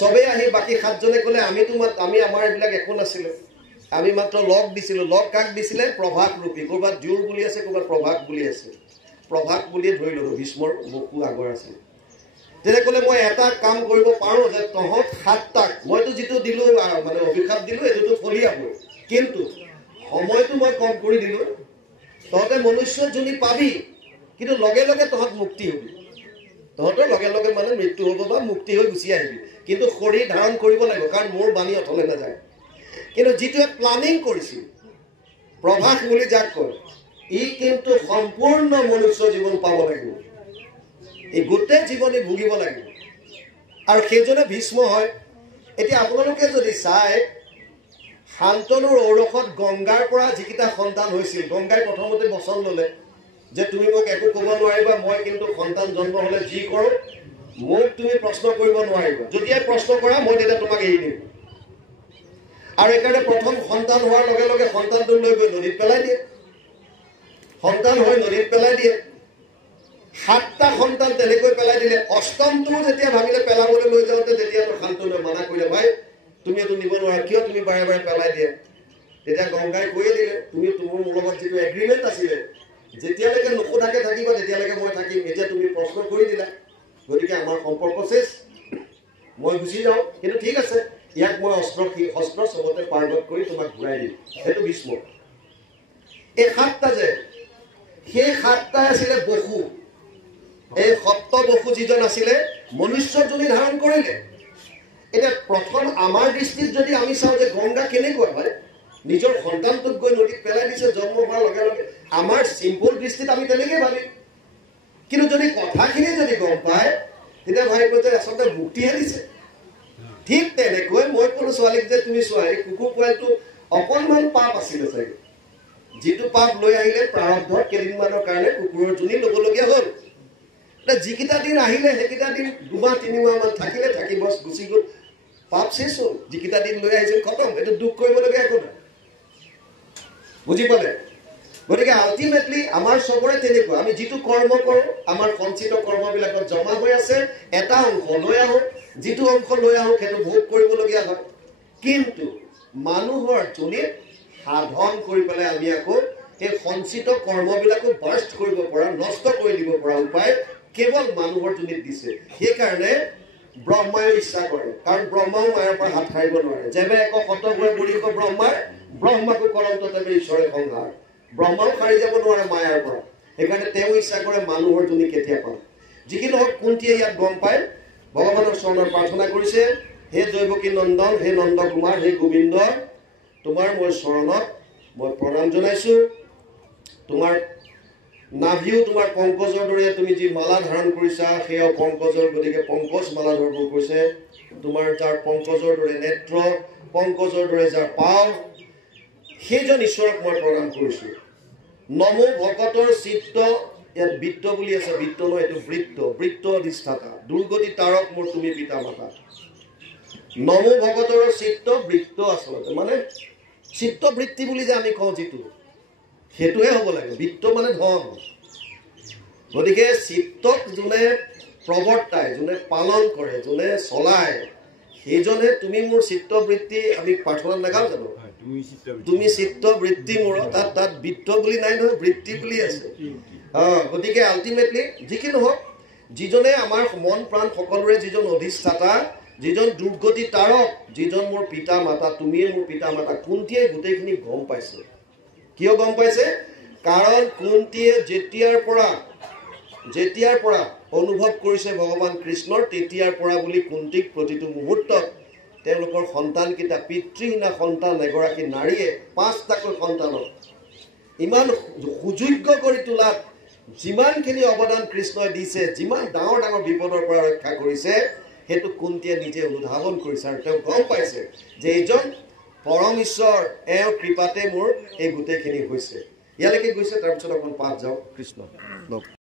চবেই আহি বাকী 7জনে ক'লে, আমি আমাৰ এইবিলাক একো নাছিলে, আমি মাত্ৰ লগ দিছিলো। লগ কাক দিছিলে? প্ৰভাস ৰূপী। ক'ৰবাত জোৰ বুলি আছে, ক'ৰবাত প্ৰভাস বুলি আছে। প্ৰভাস বুলিয়ে ধৰি ললো, ভীষ্মৰ বকু আগৰ আছিল। তেতিয়া ক'লে, মই এটা কাম কৰিব পাৰো যে তহঁত 7টাক মইতো যিটো দিলো মানে অভিশাপ দিলো, এইটোতো ফলিয়াবই, কিন্তু সময়টো মই কম কৰি দিলো। তহঁতে মনুষ্য যোনি পাবি, কিন্তু লগে লগে তহঁত মুক্তি হবি। তহঁতৰ লগে লগে মানে মৃত্যু হ'ব বা মুক্তি হৈ গুচি আহিবি, কিন্তু শৰীৰ ধাৰণ কৰিব লাগিব, কাৰণ মোৰ বাণী অথলে নাযায়। কিন্তু যিটোৱে প্লানিং কৰিছিল, প্ৰভাস বুলি যাক কয়, ই কিন্তু সম্পূৰ্ণ মনুষ্য জীৱন পাব লাগিব। এই গোটেই জীৱনে ভুগিব লাগিব। আৰু সেইজনে ভীষ্ম হয়। এতিয়া আপোনালোকে যদি চাই, শান্তনুৰ ঔৰসত গংগাৰ পৰা যিকেইটা সন্তান হৈছিল, গংগাই প্ৰথমতে বচন ল'লে যে তুমি মোক একো ক'ব নোৱাৰিবা, মই কিন্তু সন্তান জন্ম হ'লে যি কৰোঁ মোক তুমি প্ৰশ্ন কৰিব নোৱাৰিবা। যেতিয়াই প্ৰশ্ন কৰা মই তেতিয়া তোমাক এৰি দিম। আৰু এইকাৰণে প্ৰথম সন্তান হোৱাৰ লগে লগে সন্তানটো লৈ গৈ নদীত পেলাই দিয়ে। সন্তান হৈ নদীত পেলাই দিয়ে। 7টা সন্তান তেনেকৈ পেলাই দিলে। অষ্টমটো যেতিয়া ভাবিলে পেলাবলৈ লৈ যাওঁতে, তেতিয়াতো শান্তনুৱে মানা কৰিলে, ভাই তুমি এইটো নিব নোৱাৰা কিয় তুমি বাৰে বাৰে পেলাই দিয়ে তেতিয়া গংগাই কৈয়ে দিলে তুমি তোমাৰ মোৰ লগত যিটো এগ্ৰিমেণ্ট আছিলে যেতিয়ালৈকে নোসোধাকে থাকিবা তেতিয়ালৈকে মই থাকিম এতিয়া তুমি প্ৰশ্ন কৰি দিলা গতিকে আমাৰ সম্পৰ্ক শেষ মই গুচি যাওঁ কিন্তু ঠিক আছে ইয়াক মই অস্ত্ৰ চবতে পাৰ্গত কৰি তোমাক ঘূৰাই দিম সেইটো ভীষ্ম এই সাতটা যে সেই সাতটাই আছিলে বসু এই সপ্ত বসু যিজন আছিলে মনুষ্য যোনি ধাৰণ কৰিলে এটা প্ৰথম আমাৰ দৃষ্টিত যদি আমি চাওঁ যে গংগা কেনেকুৱা হয় নিজৰ সন্তানটোক গৈ নদীত পেলাই দিছে জন্ম হোৱাৰ লগে লগে আমাৰ চিম্পল দৃষ্টিত আমি তেনেকৈ ভাবিম কিন্তু যদি কথাখিনি যদি গম পায় তেতিয়া ভাবিব যে আচলতে মুক্তিহে দিছে ঠিক তেনেকৈ মই কোনো ছোৱালীক যে তুমি চোৱা এই কুকুৰ পোৱালিটো অকণমান পাপ আছিলে চাগে যিটো পাপ লৈ আহিলে প্ৰাৰব্ধৰ কেইদিনমানৰ কাৰণে কুকুৰৰ জুনি ল'বলগীয়া হ'ল যিকেইটা দিন আহিলে সেইকেইটা দিন 2-3 মাহ মান থাকিলে থাকি বছ গুচি গ'ল পাপ শেষ হ'ল যিকেইটা দিন লৈ আহিছিল খতম এইটো দুখ কৰিবলগীয়া একো নাই বুজি পালে গতিকে আল্টিমেটলি আমাৰ চবৰে তেনেকুৱা আমি যিটো কৰ্ম কৰোঁ আমাৰ সঞ্চিত কৰ্মবিলাকত জমা হৈ আছে এটা অংশ লৈ আহোঁ যিটো অংশ লৈ আহোঁ সেইটো ভোগ কৰিবলগীয়া হয় কিন্তু মানুহৰ জুনিত সাধন কৰি পেলাই আমি আকৌ এই সঞ্চিত কৰ্মবিলাকো বাৰ্ষ্ট কৰিব পৰা নষ্ট কৰি দিব পৰা উপায় কেৱল মানুহৰ জুনিত দিছে সেইকাৰণে ব্ৰহ্মাই ইচ্ছা কৰে কাৰণ ব্ৰহ্মাও মায়াৰ পৰা হাত সাৰিব নোৱাৰে যেবে এক শতগুৰে বুলিক ব্ৰহ্মাকো কৰন্ত তেবে ঈশ্বৰে সংহাৰ ব্ৰহ্মাও সাৰি যাব নোৱাৰে মায়াৰ পৰা সেইকাৰণে তেওঁ ইচ্ছা কৰে মানুহৰ জুনি কেতিয়া পায় যিকি নহওক কুন্তীয়ে ইয়াত গম পায় ভগৱানৰ চৰণত প্ৰাৰ্থনা কৰিছে হে দৈৱকী নন্দন হে নন্দ কুমাৰ হে গোবিন্দ তোমাৰ মই চৰণত মই প্ৰণাম জনাইছোঁ তোমাৰ নাভিও তোমাৰ পংকজৰ দৰে তুমি যি মালা ধাৰণ কৰিছা সেয়া পংকজৰ গতিকে পংকজ মালা ধৰিব কৈছে তোমাৰ যাৰ পংকজৰ দৰে নেত্ৰ পংকজৰ দৰে যাৰ পাও সেইজন ঈশ্বৰক মই প্ৰণাম কৰিছোঁ নমো ভকতৰ চিত্ত ইয়াত বৃত্ত বুলি আছে বৃত্ত নহয় এইটো বৃত্ত অধিষ্ঠাতা দুৰ্গতি তাৰক মোৰ তুমি পিতা মাতা নমো ভকতৰ চিত্ত বৃত্ত আচলতে মানে চিত্তবৃত্তি বুলি যে আমি কওঁ যিটো সেইটোহে হ'ব লাগে বৃত্ত মানে ধন গতিকে চিত্তক যোনে প্ৰৱৰ্তাই যোনে পালন কৰে যোনে চলায় সেইজনে তুমি মোৰ চিত্তবৃত্তি আমি প্ৰাৰ্থনাত নাগাওঁ জানো তুমি চিত্তবৃত্তি মোৰ তাত বৃত্ত বুলি নাই নহয় বৃত্তি বুলি আছে গতিকে আল্টিমেটলি যিকি নহওক যিজনে আমাৰ মন প্ৰাণ সকলোৰে যিজন অধিষ্ঠাতা যিজন দুৰ্গতি তাৰক যিজন মোৰ পিতা মাতা তুমিয়ে মোৰ পিতা মাতা কুন্তীয়ে গোটেইখিনি গম পাইছে কিয় গম পাইছে কাৰণ কুন্তীয়ে যেতিয়াৰ পৰা অনুভৱ কৰিছে ভগৱান কৃষ্ণৰ তেতিয়াৰ পৰা বুলি কুন্তীক প্ৰতিটো মুহূৰ্তত তেওঁলোকৰ সন্তানকেইটা পিতৃহীনা সন্তান এগৰাকী নাৰীয়ে 5টাকৈ সন্তানক ইমান সুযোগ্য কৰি তোলাত যিমানখিনি অৱদান কৃষ্ণই দিছে যিমান ডাঙৰ ডাঙৰ বিপদৰ পৰা ৰক্ষা কৰিছে সেইটো কুন্তীয়ে নিজে অনুধাৱন কৰিছে আৰু তেওঁ গম পাইছে যে এইজন পৰম ঈশ্বৰ এওঁৰ কৃপাতে মোৰ এই গোটেইখিনি হৈছে ইয়ালৈকে গৈছে তাৰপিছত অকণ পাঠ যাওক কৃষ্ণ